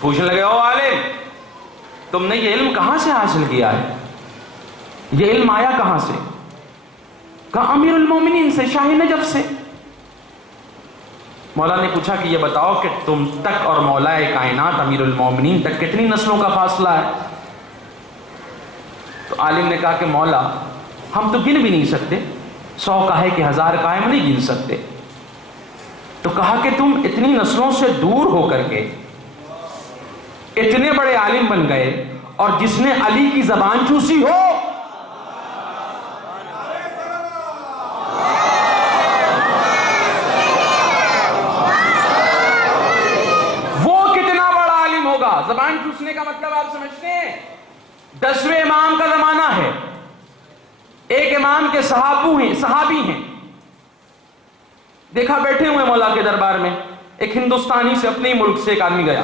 پوچھنے لگے، او عالم، تم نے یہ علم کہاں سے حاصل کیا ہے؟ یہ علم آیا کہاں سے؟ کہا امیر المومنین سے، شاہ نجف سے. مولا نے پوچھا کہ یہ بتاؤ کہ تم تک اور مولا کائنات امیر المومنین تک کتنی نسلوں کا فاصلہ ہے؟ تو عالم نے کہا کہ مولا، ہم تو گن بھی نہیں سکتے، 100 کا ہے کہ 1000 کا ہے، ہم نہیں گن سکتے. تو کہا کہ تم اتنی نسلوں سے دور ہو کر کے اتنے بڑے عالم بن گئے، اور جس نے علی کی زبان چوسی ہو، وہ کتنا بڑا عالم ہوگا؟ زبان چوسنے کا مطلب آپ سمجھتے ہیں؟ 10ویں امام کا زمانہ ہے، ایک امام کے صحابی ہیں. دیکھا بیٹھے ہوئے مولا کے دربار میں، ایک ہندوستانی سے، اپنے ہی ملک سے ایک آدمی گیا،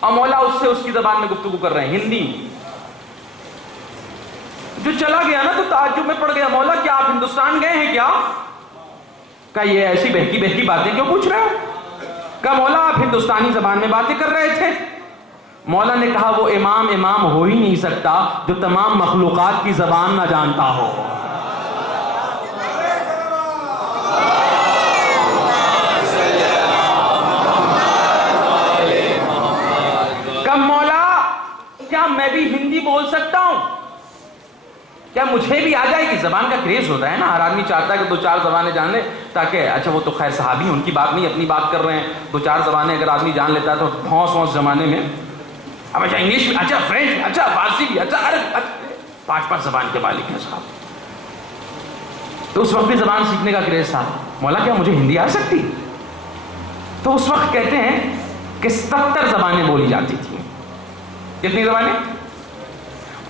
اور مولا اس سے اس کی زبان میں گفتگو کر رہے ہیں، ہندی. جو چلا گیا نا تو تعجب میں پڑ گیا، مولا کیا آپ ہندوستان گئے ہیں کیا؟ کہا یہ ایسی بہکی بہکی باتیں کیوں پوچھ رہے ہو؟ کہا مولا آپ ہندوستانی زبان میں باتیں کر رہے تھے. مولا نے کہا وہ امام ہو ہی نہیں سکتا جو تمام مخلوقات کی زبان نہ جانتا ہو. مولا کیا میں بھی ہندی بول سکتا ہوں؟ کیا مجھے بھی آ جائے گی؟ زبان کا کریز ہوتا ہے نا، ہر آدمی چاہتا ہے کہ 2-4 زبانیں جان لے تاکہ، اچھا وہ تو خیر صحابی ہیں، ان کی بات نہیں، اپنی بات کر رہے ہیں. 2-4 زبانیں اگر آدمی جان لیتا ہے تو ہونس زمانے میں، اب اچھا انگلش بھی، اچھا فرینچ بھی، اچھا فارسی بھی، اچھا عرب، 5 زبان کے مالک ہیں صاحب. تو اس وقت بھی زبان سیکھنے کا کریز تھا. مولا کیا مجھے ہندی آ سکتی؟ تو اس وقت کہتے ہیں کہ 70 زبانیں بولی جاتی تھیں. کتنی زبانیں؟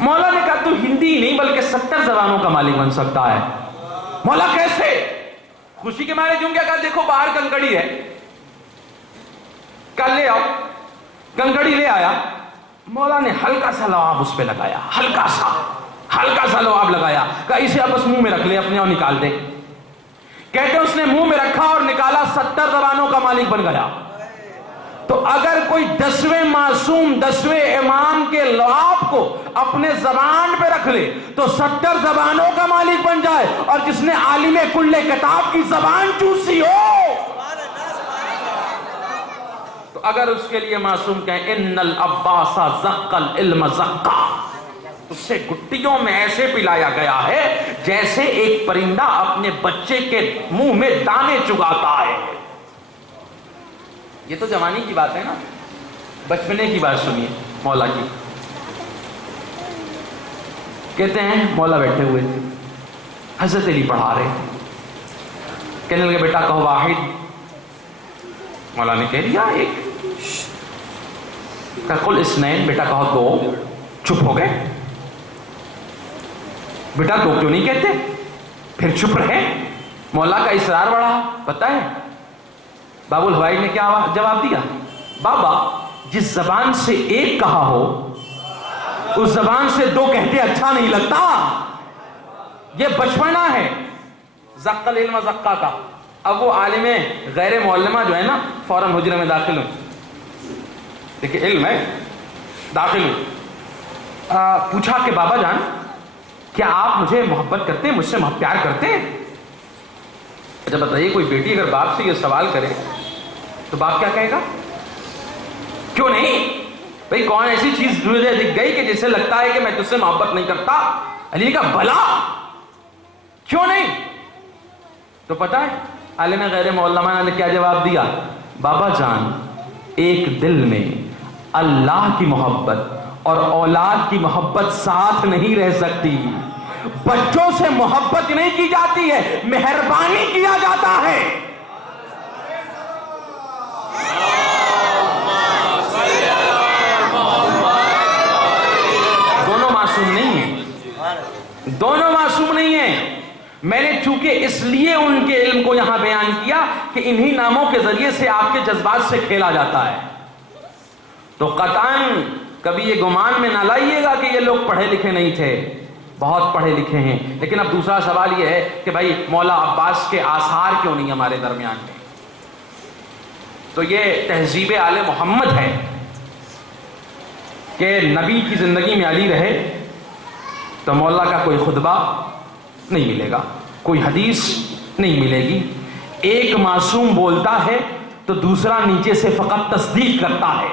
مولا نے کہا تو ہندی نہیں بلکہ 70 زبانوں کا مالک بن سکتا ہے. مولا کیسے؟ خوشی کے مارے کیوں؟ کہا دیکھو باہر کنکڑی ہے، کل لے آؤ. کنکڑی لے آیا. مولا نے ہلکا سا لعاب اس پہ لگایا، ہلکا سا لعاب لگایا. کہا اسے اب بس منہ میں رکھ لے اپنے اور نکال دے. کہتے اس نے منہ میں رکھا اور نکالا، 70 زبانوں کا مالک بن گیا. تو اگر کوئی 10ویں معصوم 10ویں امام کے لعاب کو اپنے زبان پہ رکھ لے تو 70 زبانوں کا مالک بن جائے، اور جس نے عالم کل کتاب کی زبان چوسی ہو تو اگر اس کے لیے معصوم کہیں ان العباس زق العلم زقا، اس سے گٹیوں میں ایسے پلایا گیا ہے جیسے ایک پرندہ اپنے بچے کے منہ میں دانے چگاتا ہے. یہ تو جوانی کی بات ہے نا، بچپنے کی بات سنیے مولا کی. کہتے ہیں مولا بیٹھے ہوئے تھے، حضرت علی پڑھا رہے تھے. کہنے لگے بیٹا کہو واحد. مولا نے کہہ دیا ایک. کہا قل اثنین، بیٹا کہو دو. چپ ہو گئے. بیٹا دو کیوں نہیں کہتے؟ پھر چپ رہے. مولا کا اصرار بڑھا. پتہ ہے بابو الہوائی نے کیا جواب دیا؟ بابا جس زبان سے ایک کہا ہو اس زبان سے دو کہتے اچھا نہیں لگتا. یہ بچپنا ہے زق العلم زقا کا. اب وہ عالم غیر معلمہ جو ہے نا فوراً حجرے میں داخل ہوں. دیکھیں علم ہے، داخل ہوں. پوچھا کہ بابا جان کیا آپ مجھے محبت کرتے ہیں، مجھ سے پیار کرتے ہیں؟ اچھا بتائیے کوئی بیٹی اگر باپ سے یہ سوال کرے تو باپ کیا کہے گا؟ کیوں نہیں بھئی، کون ایسی چیز تجھے دکھ گئی کہ جسے لگتا ہے کہ میں تجھ سے محبت نہیں کرتا؟ علی کا بھلا کیوں نہیں؟ تو پتہ ہے عالم غیر معلمہ نے کیا جواب دیا؟ بابا جان ایک دل میں اللہ کی محبت اور اولاد کی محبت ساتھ نہیں رہ سکتی. بچوں سے محبت نہیں کی جاتی ہے، مہربانی کیا جاتا ہے. دونوں معصوم نہیں ہیں، دونوں معصوم نہیں ہیں. میں نے چونکہ اس لیے ان کے علم کو یہاں بیان کیا کہ انہی ناموں کے ذریعے سے آپ کے جذبات سے کھیلا جاتا ہے. تو قطعاً کبھی یہ گمان میں نہ لائیے گا کہ یہ لوگ پڑھے لکھے نہیں تھے، بہت پڑھے لکھے ہیں. لیکن اب دوسرا سوال یہ ہے کہ بھائی مولا عباس کے آثار کیوں نہیں ہمارے درمیان میں؟ تو یہ تہذیب آل محمد ہے کہ نبی کی زندگی میں علی رہے تو مولا کا کوئی خطبہ نہیں ملے گا، کوئی حدیث نہیں ملے گی. ایک معصوم بولتا ہے تو دوسرا نیچے سے فقط تصدیق کرتا ہے.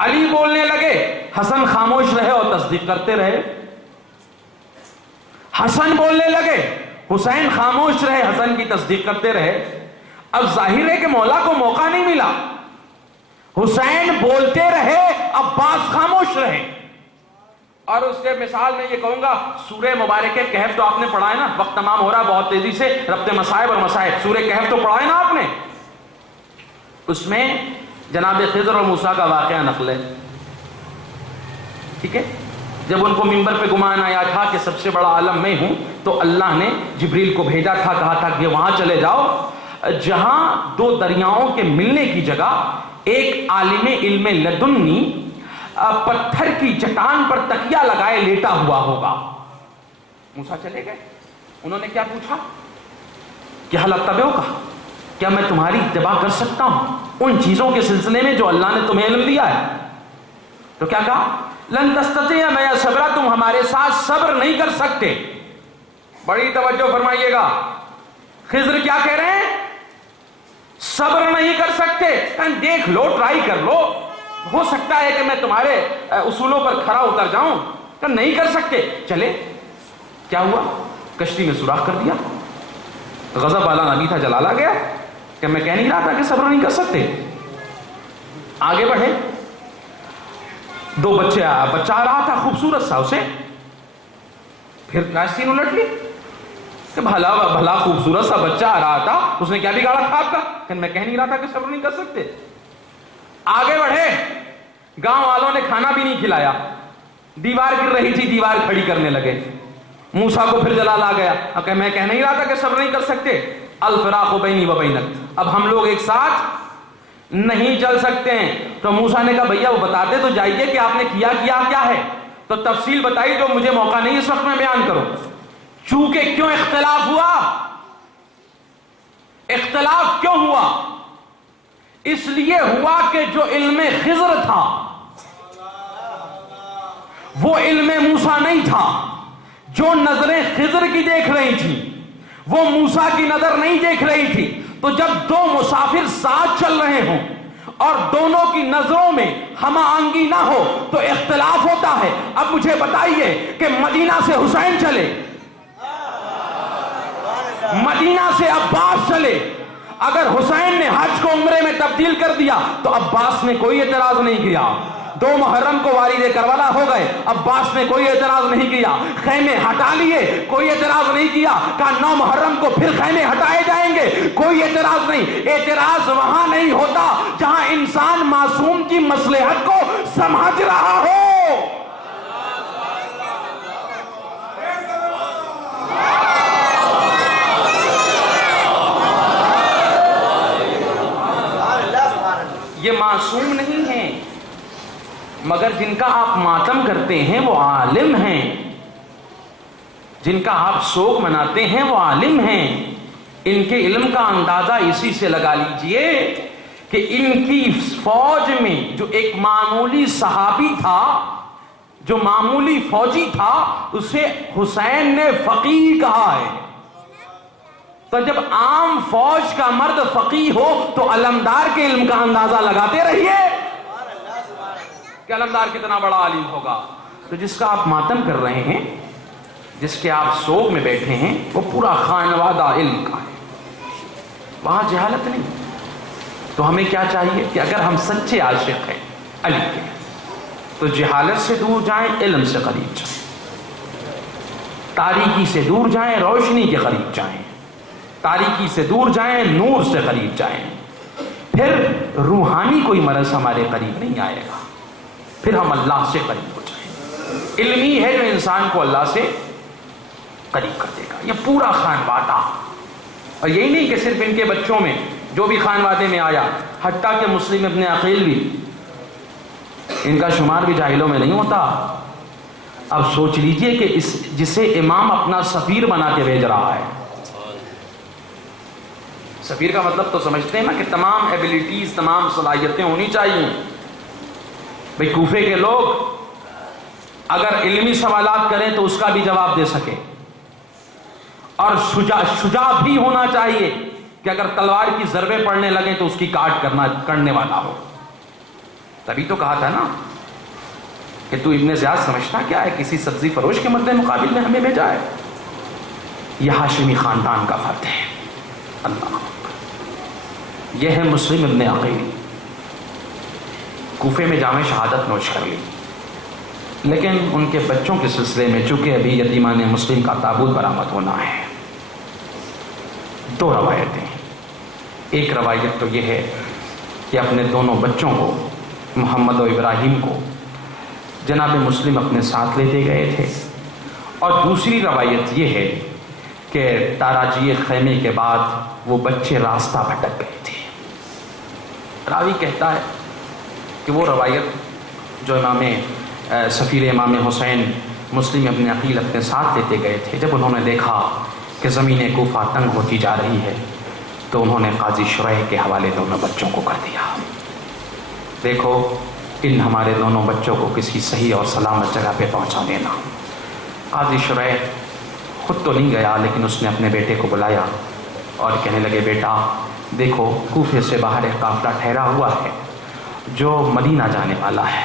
علی بولنے لگے، حسن خاموش رہے اور تصدیق کرتے رہے. حسن بولنے لگے، حسین خاموش رہے، حسن کی تصدیق کرتے رہے. اب ظاہر ہے کہ مولا کو موقع نہیں ملا. حسین بولتے رہے، عباس خاموش رہے. اور اس کے مثال میں یہ کہوں گا، سورہ مبارک کہف تو آپ نے پڑھا ہے نا، وقت تمام ہو رہا ہے بہت تیزی سے، ربط مصائب اور مصائب. سورہ کہف تو پڑھا ہے نا آپ نے، اس میں جناب خضر اور موسیٰ کا واقعہ نقل ہے. ٹھیک ہے، جب ان کو منبر پہ گمان آیا تھا کہ سب سے بڑا عالم میں ہوں تو اللہ نے جبریل کو بھیجا تھا، کہا تھا کہ وہاں چلے جاؤ جہاں دو دریاؤں کے ملنے کی جگہ ایک عالم علم لدنی پتھر کی چٹان پر تکیہ لگائے لیٹا ہوا ہوگا. موسیٰ چلے گئے. انہوں نے کیا پوچھا کہ حل اتبعک، کیا میں تمہاری اتباع کر سکتا ہوں ان چیزوں کے سلسلے میں جو اللہ نے تمہیں علم دیا ہے؟ تو کیا کہا؟ لن تستطیع معی صبرا، تم ہمارے ساتھ صبر نہیں کر سکتے. بڑی توجہ فرمائیے گا، خضر کیا کہہ رہے ہیں؟ صبر نہیں کر سکتے. دیکھ لو، ٹرائی کر لو، ہو سکتا ہے کہ میں تمہارے اصولوں پر کھرا اتر جاؤں. نہیں کر سکتے. چلے، کیا ہوا؟ کشتی میں سوراخ کر دیا. غضب والا نبی تھا، جلالا گیا کہ میں کہہ نہیں رہا تھا کہ صبر نہیں کر سکتے. آگے بڑھے، دو بچہ آ رہا تھا خوبصورت سا، اسے پھر کاشتین الٹ لی. کہ بھلا بھلا خوبصورت سا بچہ آ رہا تھا، اس نے کیا بگاڑا تھا آپ کا؟ کہ میں کہہ نہیں رہا تھا کہ صبر نہیں کر سکتے. آگے بڑھے، گاؤں والوں نے کھانا بھی نہیں کھلایا، دیوار گر رہی تھی، دیوار کھڑی کرنے لگے. موسیٰ کو پھر جلال آ گیا کہ میں کہہ نہیں رہا تھا کہ صبر نہیں کر سکتے. الفراق بینی و بینک، اب ہم لوگ ایک ساتھ نہیں چل سکتے ہیں. تو موسیٰ نے کہا بھیا وہ بتاتے تو جائیے کہ آپ نے کیا ہے. تو تفصیل بتائی جو مجھے موقع نہیں اس وقت میں بیان کروں. چونکہ کیوں اختلاف ہوا؟ اختلاف کیوں ہوا؟ اس لیے ہوا کہ جو علم خضر تھا وہ علم موسیٰ نہیں تھا. جو نظریں خضر کی دیکھ رہی تھی وہ موسیٰ کی نظر نہیں دیکھ رہی تھی. تو جب دو مسافر ساتھ چل رہے ہوں اور دونوں کی نظروں میں ہم آہنگی نہ ہو تو اختلاف ہوتا ہے. اب مجھے بتائیے کہ مدینہ سے حسین چلے، مدینہ سے عباس چلے، اگر حسین نے حج کو عمرے میں تبدیل کر دیا تو عباس نے کوئی اعتراض نہیں کیا. 2 محرم کو والد کربلا ہو گئے، عباس نے کوئی اعتراض نہیں کیا. خیمے ہٹا لیے، کوئی اعتراض نہیں کیا. کہا 9 محرم کو پھر خیمے ہٹائے جائیں گے، کوئی اعتراض نہیں. اعتراض وہاں نہیں ہوتا جہاں انسان معصوم کی مصلحت کو سمجھ رہا ہو. یہ معصوم نہیں ہیں، مگر جن کا آپ ماتم کرتے ہیں وہ عالم ہیں، جن کا آپ سوگ مناتے ہیں وہ عالم ہیں. ان کے علم کا اندازہ اسی سے لگا لیجئے کہ ان کی فوج میں جو ایک معمولی صحابی تھا، جو معمولی فوجی تھا، اسے حسین نے فقیہ کہا ہے. تو جب عام فوج کا مرد فقیہ ہو تو علمدار کے علم کا اندازہ لگاتے رہیے کہ علمدار کتنا بڑا عالم ہوگا. تو جس کا آپ ماتم کر رہے ہیں، جس کے آپ سوگ میں بیٹھے ہیں، وہ پورا خانوادہ علم کا ہے، وہاں جہالت نہیں. تو ہمیں کیا چاہیے کہ اگر ہم سچے عاشق ہیں علم کے تو جہالت سے دور جائیں، علم سے قریب جائیں، تاریکی سے دور جائیں، روشنی کے قریب جائیں، تاریکی سے دور جائیں، نور سے قریب جائیں. پھر روحانی کوئی مرض ہمارے قریب نہیں آئے گا، پھر ہم اللہ سے قریب ہو جائیں. علم ہی ہے جو انسان کو اللہ سے قریب کر دے گا. یہ پورا خانوادہ، اور یہی نہیں کہ صرف ان کے بچوں میں، جو بھی خانوادے میں آیا، حتیٰ کہ مسلم ابن عقیل بھی، ان کا شمار بھی جاہلوں میں نہیں ہوتا. اب سوچ لیجئے کہ جسے امام اپنا سفیر بنا کے بھیج رہا ہے. سفیر کا مطلب تو سمجھتے ہیں نا کہ تمام ایبیلٹیز، تمام صلاحیتیں ہونی چاہیے. بھئی کوفے کے لوگ اگر علمی سوالات کریں تو اس کا بھی جواب دے سکے، اور شجاع بھی ہونا چاہیے کہ اگر تلوار کی ضربیں پڑنے لگیں تو اس کی کاٹ کرنے والا ہو. تبھی تو کہا تھا نا کہ تو ابن زیاد سمجھتا کیا ہے، کسی سبزی فروش کے مدِ مقابل میں ہمیں بھیجا ہے. یہ ہاشمی خاندان کا فرد ہے. اللہ، یہ ہے مسلم ابن عقیل. کوفے میں جامع شہادت نوش کر لی، لیکن ان کے بچوں کے سلسلے میں چونکہ ابھی یتیمان مسلم کا تابوت برآمد ہونا ہے. 2 روایتیں. ایک روایت تو یہ ہے کہ اپنے دونوں بچوں کو، محمد و ابراہیم کو، جناب مسلم اپنے ساتھ لیتے گئے تھے. اور دوسری روایت یہ ہے کہ تاراجی خیمے کے بعد وہ بچے راستہ بھٹک گئے تھے. راوی کہتا ہے کہ وہ روایت جو سفیر امام حسین مسلم ابن عقیل اپنے ساتھ لیتے گئے تھے، جب انہوں نے دیکھا کہ زمین کوفہ تنگ ہوتی جا رہی ہے تو انہوں نے قاضی شریح کے حوالے دونوں بچوں کو کر دیا. دیکھو ان ہمارے دونوں بچوں کو کسی صحیح اور سلامت جگہ پہ پہنچا دینا. قاضی شریح خود تو نہیں گیا، لیکن اس نے اپنے بیٹے کو بلایا اور کہنے لگے بیٹا دیکھو کوفے سے باہر ایک قافلہ ٹھہرا ہوا ہے جو مدینہ جانے والا ہے،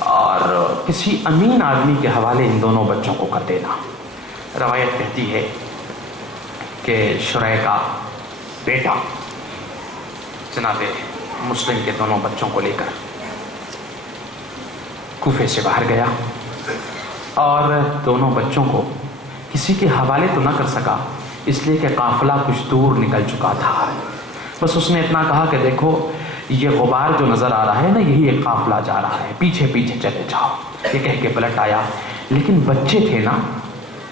اور کسی امین آدمی کے حوالے ان دونوں بچوں کو کر دینا. روایت کہتی ہے کہ شریح کا بیٹا جناب مسلم کے دونوں بچوں کو لے کر کوفے سے باہر گیا اور دونوں بچوں کو کسی کے حوالے تو نہ کر سکا، اس لیے کہ قافلہ کچھ دور نکل چکا تھا۔ بس اس نے اتنا کہا کہ دیکھو یہ غبار جو نظر آ رہا ہے نا، یہی ایک قافلہ جا رہا ہے، پیچھے پیچھے چلے جاؤ، یہ کہہ کے پلٹ آیا۔ لیکن بچے تھے نا،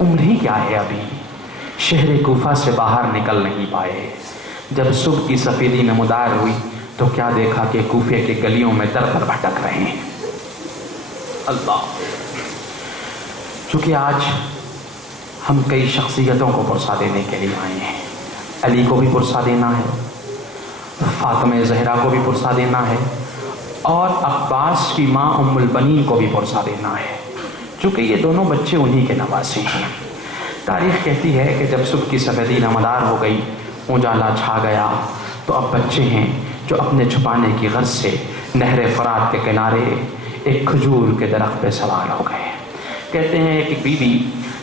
عمر ہی کیا ہے ابھی، شہر کوفہ سے باہر نکل نہیں پائے۔ جب صبح کی سفیدی نمودار ہوئی تو کیا دیکھا کہ کوفے کے گلیوں میں در در بھٹک رہے ہیں۔ اللہ، چونکہ آج ہم کئی شخصیتوں کو پرسا دینے کے لیے آئے ہیں۔ علی کو بھی پرسا دینا ہے، فاطمہ زہرا کو بھی پرسا دینا ہے، اور عباس کی ماں ام البنین کو بھی پرسا دینا ہے، چونکہ یہ دونوں بچے انہی کے نواسے ہیں۔ تاریخ کہتی ہے کہ جب صبح کی سفیدی نمودار ہو گئی، اجالا چھا گیا، تو اب بچے ہیں جو اپنے چھپانے کی غرض سے نہر فرات کے کنارے ایک کھجور کے درخت پہ سوار ہو گئے۔ کہتے ہیں کہ بیوی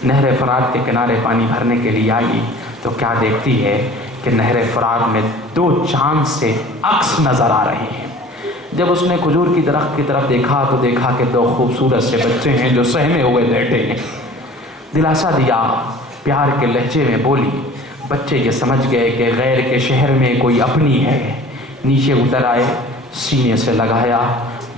نہر فرات کے کنارے پانی بھرنے کے لیے آئی تو کیا دیکھتی ہے کہ نہر فرات میں 2 چاند سے عکس نظر آ رہے ہیں۔ جب اس نے کھجور کی درخت کی طرف دیکھا تو دیکھا کہ 2 خوبصورت سے بچے ہیں جو سہمے ہوئے بیٹھے ہیں۔ دلاسا دیا، پیار کے لہجے میں بولی۔ بچے یہ سمجھ گئے کہ غیر کے شہر میں کوئی اپنی ہے، نیچے اتر آئے، سینے سے لگایا،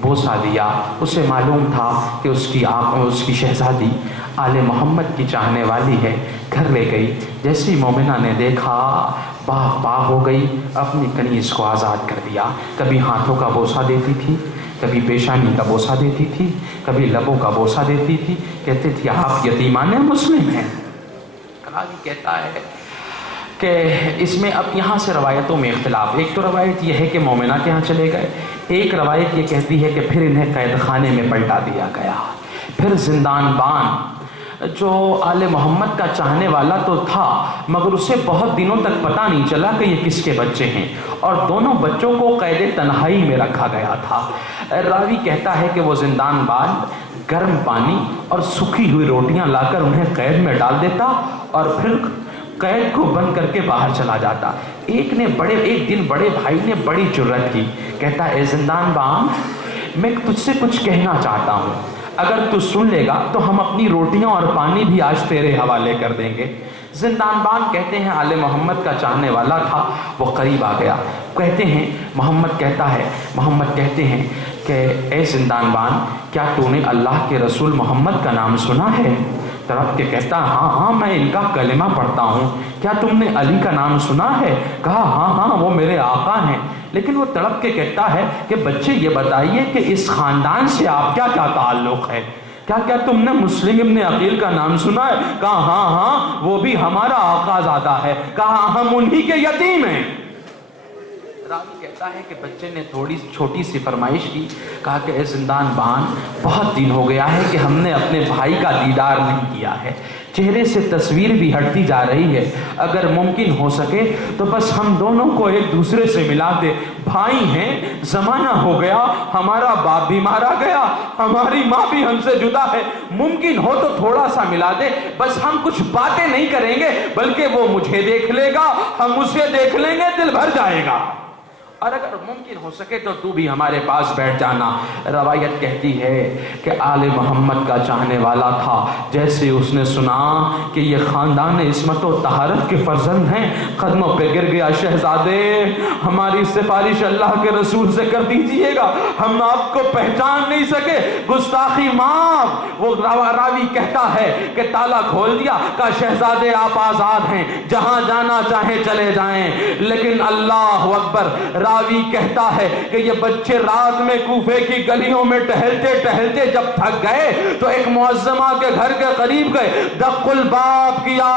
بوسہ دیا۔ اسے معلوم تھا کہ اس کی شہزادی آل محمد کی چاہنے والی ہے، گھر لے گئی۔ جیسی مومنہ نے دیکھا باغ باغ ہو گئی، اپنی کنیز کو آزاد کر دیا۔ کبھی ہاتھوں کا بوسہ دیتی تھی، کبھی پیشانی کا بوسہ دیتی تھی، کبھی لبوں کا بوسہ دیتی تھی۔ کہتے تھے آپ یتیمان مسلم ہیں۔ راوی کہتا ہے کہ اس میں اب یہاں سے روایتوں میں اختلاف۔ ایک تو روایت یہ ہے کہ مومنہ کے ہاں چلے گئے، ایک روایت یہ کہتی ہے کہ پھر انہیں قید خانے میں پلٹا دیا گیا، پھر زندان بان جو آل محمد کا چاہنے والا تو تھا مگر اسے بہت دنوں تک پتہ نہیں چلا کہ یہ کس کے بچے ہیں، اور دونوں بچوں کو قید تنہائی میں رکھا گیا تھا۔ راوی کہتا ہے کہ وہ زندان بان گرم پانی اور سوکھی ہوئی روٹیاں لا کر انہیں قید میں ڈال دیتا اور پھر قید کو بند کر کے باہر چلا جاتا۔ ایک دن بڑے بھائی نے بڑی جرأت کی، کہتا اے زندان بان، میں تجھ سے کچھ کہنا چاہتا ہوں، اگر تو سن لے گا تو ہم اپنی روٹیاں اور پانی بھی آج تیرے حوالے کر دیں گے۔ زندان بان کہتے ہیں آل محمد کا چاہنے والا تھا، وہ قریب آ گیا۔ کہتے ہیں محمد کہتے ہیں کہ اے زندان بان، کیا تو نے اللہ کے رسول محمد کا نام سنا ہے؟ تڑپ کے کہتا ہاں میں ان کا کلمہ پڑھتا ہوں۔ کیا تم نے علی کا نام سنا ہے؟ کہا ہاں وہ میرے آقا ہیں۔ لیکن وہ تڑپ کے کہتا ہے کہ بچے یہ بتائیے کہ اس خاندان سے آپ کیا تعلق ہے؟ کیا تم نے مسلم ابن عقیل کا نام سنا ہے؟ کہا ہاں وہ بھی ہمارا آقا زادہ ہے۔ کہا ہم انہی کے یتیم ہیں۔ راوی کہتا ہے کہ بچے نے تھوڑی چھوٹی سی فرمائش کی، کہا کہ اے زندان بان، بہت دن ہو گیا ہے کہ ہم نے اپنے بھائی کا دیدار نہیں کیا ہے، چہرے سے تصویر بھی ہٹتی جا رہی ہے، اگر ممکن ہو سکے تو بس ہم دونوں کو ایک دوسرے سے ملا دے۔ بھائی ہیں، زمانہ ہو گیا، ہمارا باپ بھی مارا گیا، ہماری ماں بھی ہم سے جدا ہے، ممکن ہو تو تھوڑا سا ملا دے، بس ہم کچھ باتیں نہیں کریں گے بلکہ وہ مجھے دیکھ لے گا، ہم اسے دیکھ لیں گے، دل بھر جائے گا، اور اگر ممکن ہو سکے تو بھی ہمارے پاس بیٹھ جانا۔ روایت کہتی ہے کہ آل محمد کا چاہنے والا تھا، جیسے اس نے سنا کہ یہ خاندان عصمت و طہارت کے فرزند ہیں، قدموں پہ گر گیا، شہزادے ہماری سفارش اللہ کے رسول سے کر دیجئے گا، ہم آپ کو پہچان نہیں سکے، گستاخی معاف۔ وہ راوی کہتا ہے کہ تالا کھول دیا، کہا شہزادے آپ آزاد ہیں، جہاں جانا چاہیں چلے جائیں۔ لیکن اللہ اکبر، راوی کہتا ہے کہ یہ بچے رات میں کوفے کی گلیوں میں ٹہلتے ٹہلتے جب تھک گئے تو ایک معظمہ کے گھر کے قریب گئے، دق الباب کیا۔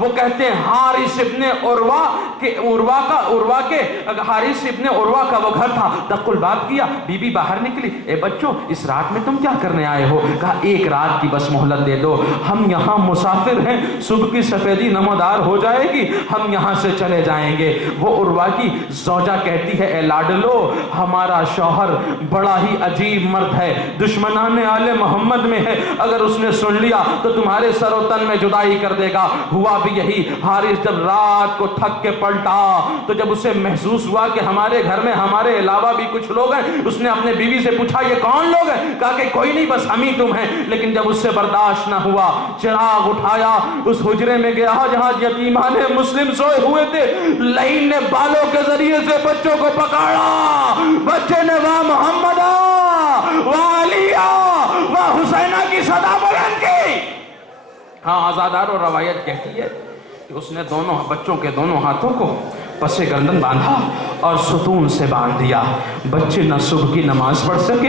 وہ کہتے ہیں حارث ابن عروہ کا وہ گھر تھا، دق الباب کیا، بی بی باہر نکلی، اے بچوں اس رات میں تم کیا کرنے آئے ہو؟ کہا ایک رات کی بس مہلت دے دو، ہم یہاں مسافر ہیں، صبح کی سفیدی نمودار ہو جائے گی، ہم یہاں سے چلے جائیں گے۔ وہ عروہ کی زوجہ کہتی کہتی ہے اے لاڈلو ہمارا شوہر بڑا ہی عجیب مرد ہے، دشمنان آل محمد میں ہے، اگر اس نے سن لیا تو تمہارے سر و تن میں جدائی کر دے گا۔ ہوا بھی یہی، حارث جب رات کو تھک کے پلٹا تو جب اسے محسوس ہوا کہ ہمارے گھر میں ہمارے علاوہ بھی کچھ لوگ ہیں، اس نے اپنے بیوی سے پوچھا یہ کون لوگ ہیں؟ کہا کہ کوئی نہیں، بس ہم ہی تم ہیں۔ لیکن جب اس سے برداشت نہ ہوا، چراغ اٹھایا، اس حجرے میں گیا جہاں یتیمان مسلم سوئے ہوئے تھے، لعین نے بالوں کے ذریعے سے بچوں کو پکڑا، بچے نے واہ محمد واہ علی واہ حسینہ کی صدا بلند کی۔ ہاں آزادار اور روایت کہتی ہے کہ اس نے دونوں بچوں کے دونوں ہاتھوں کو پس گردن باندھا اور ستون سے باندھ دیا۔ بچے نہ صبح کی نماز پڑھ سکے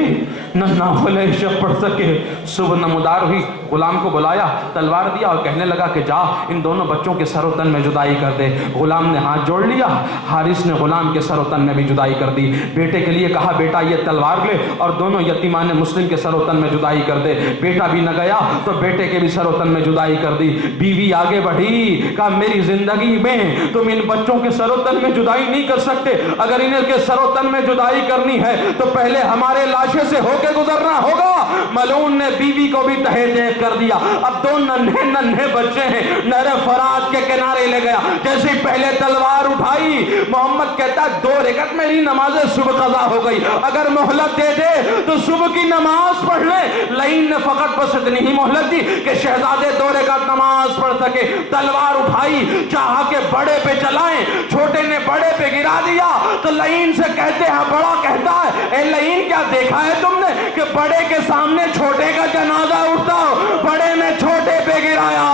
نہ نافل عشاء پڑھ سکے۔ صبح نمودار ہوئی، غلام کو بلایا، تلوار دیا اور کہنے لگا کہ جا ان دونوں بچوں کے سر و تن میں جدائی کر دے۔ غلام نے ہاتھ جوڑ لیا، حارث نے غلام کے سر و تن میں بھی جدائی کر دی۔ بیٹے کے لیے کہا بیٹا یہ تلوار لے اور دونوں یتیمان مسلم کے سر و تن میں جدائی کر دے۔ بیٹا بھی نہ گیا تو بیٹے کے بھی سر و تن میں جدائی کر دی۔ بیوی آگے بڑھی، کہا میری زندگی میں تم ان بچوں کے سر و تن میں جدائی نہیں کر سکتے، اگر انہیں کے سر و تن میں جدائی کرنی ہے تو پہلے ہمارے لاشے سے ہو کے گزرنا ہوگا۔ ملعون نے بیوی کو بھی تہے دیکھ کر دیا۔ اب دو ننھے ننھے بچے ہیں، نہر فرات کے کنارے لے گیا، جیسے پہلے تلوار اٹھائی، محمد کہتا 2 رکعت میری نماز صبح قضا ہو گئی، اگر مہلت دے دے تو صبح کی نماز پڑھ لے۔ لعین نے فقط بس اتنی ہی مہلت دی کہ شہزادے 2 رکعت نماز پڑھ سکے۔ تلوار اٹھائی، چاہا کہ بڑے پہ چلائیں، چھوٹے نے بڑے پہ گرا دیا تو لعین سے کہتے ہیں، بڑا کہتا ہے اے لعین کیا دیکھا ہے تم نے کہ بڑے کے سامنے چھوٹے کا جنازہ اٹھتا، بڑے نے چھوٹے پہ گرایا۔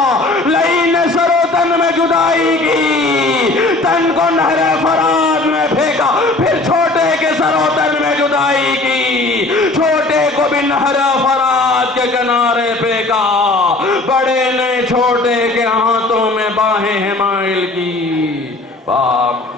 لعین نے سر و تن میں جدائی کی، تن کو نہر فرات میں پھینکا، پھر چھوٹے کے سر و تن میں جدائی کی، چھوٹے کو بھی نہر فرات کے کنارے پھینکا، بڑے نے چھوٹے کے ہاتھوں میں باہیں حمائل کی۔ باپ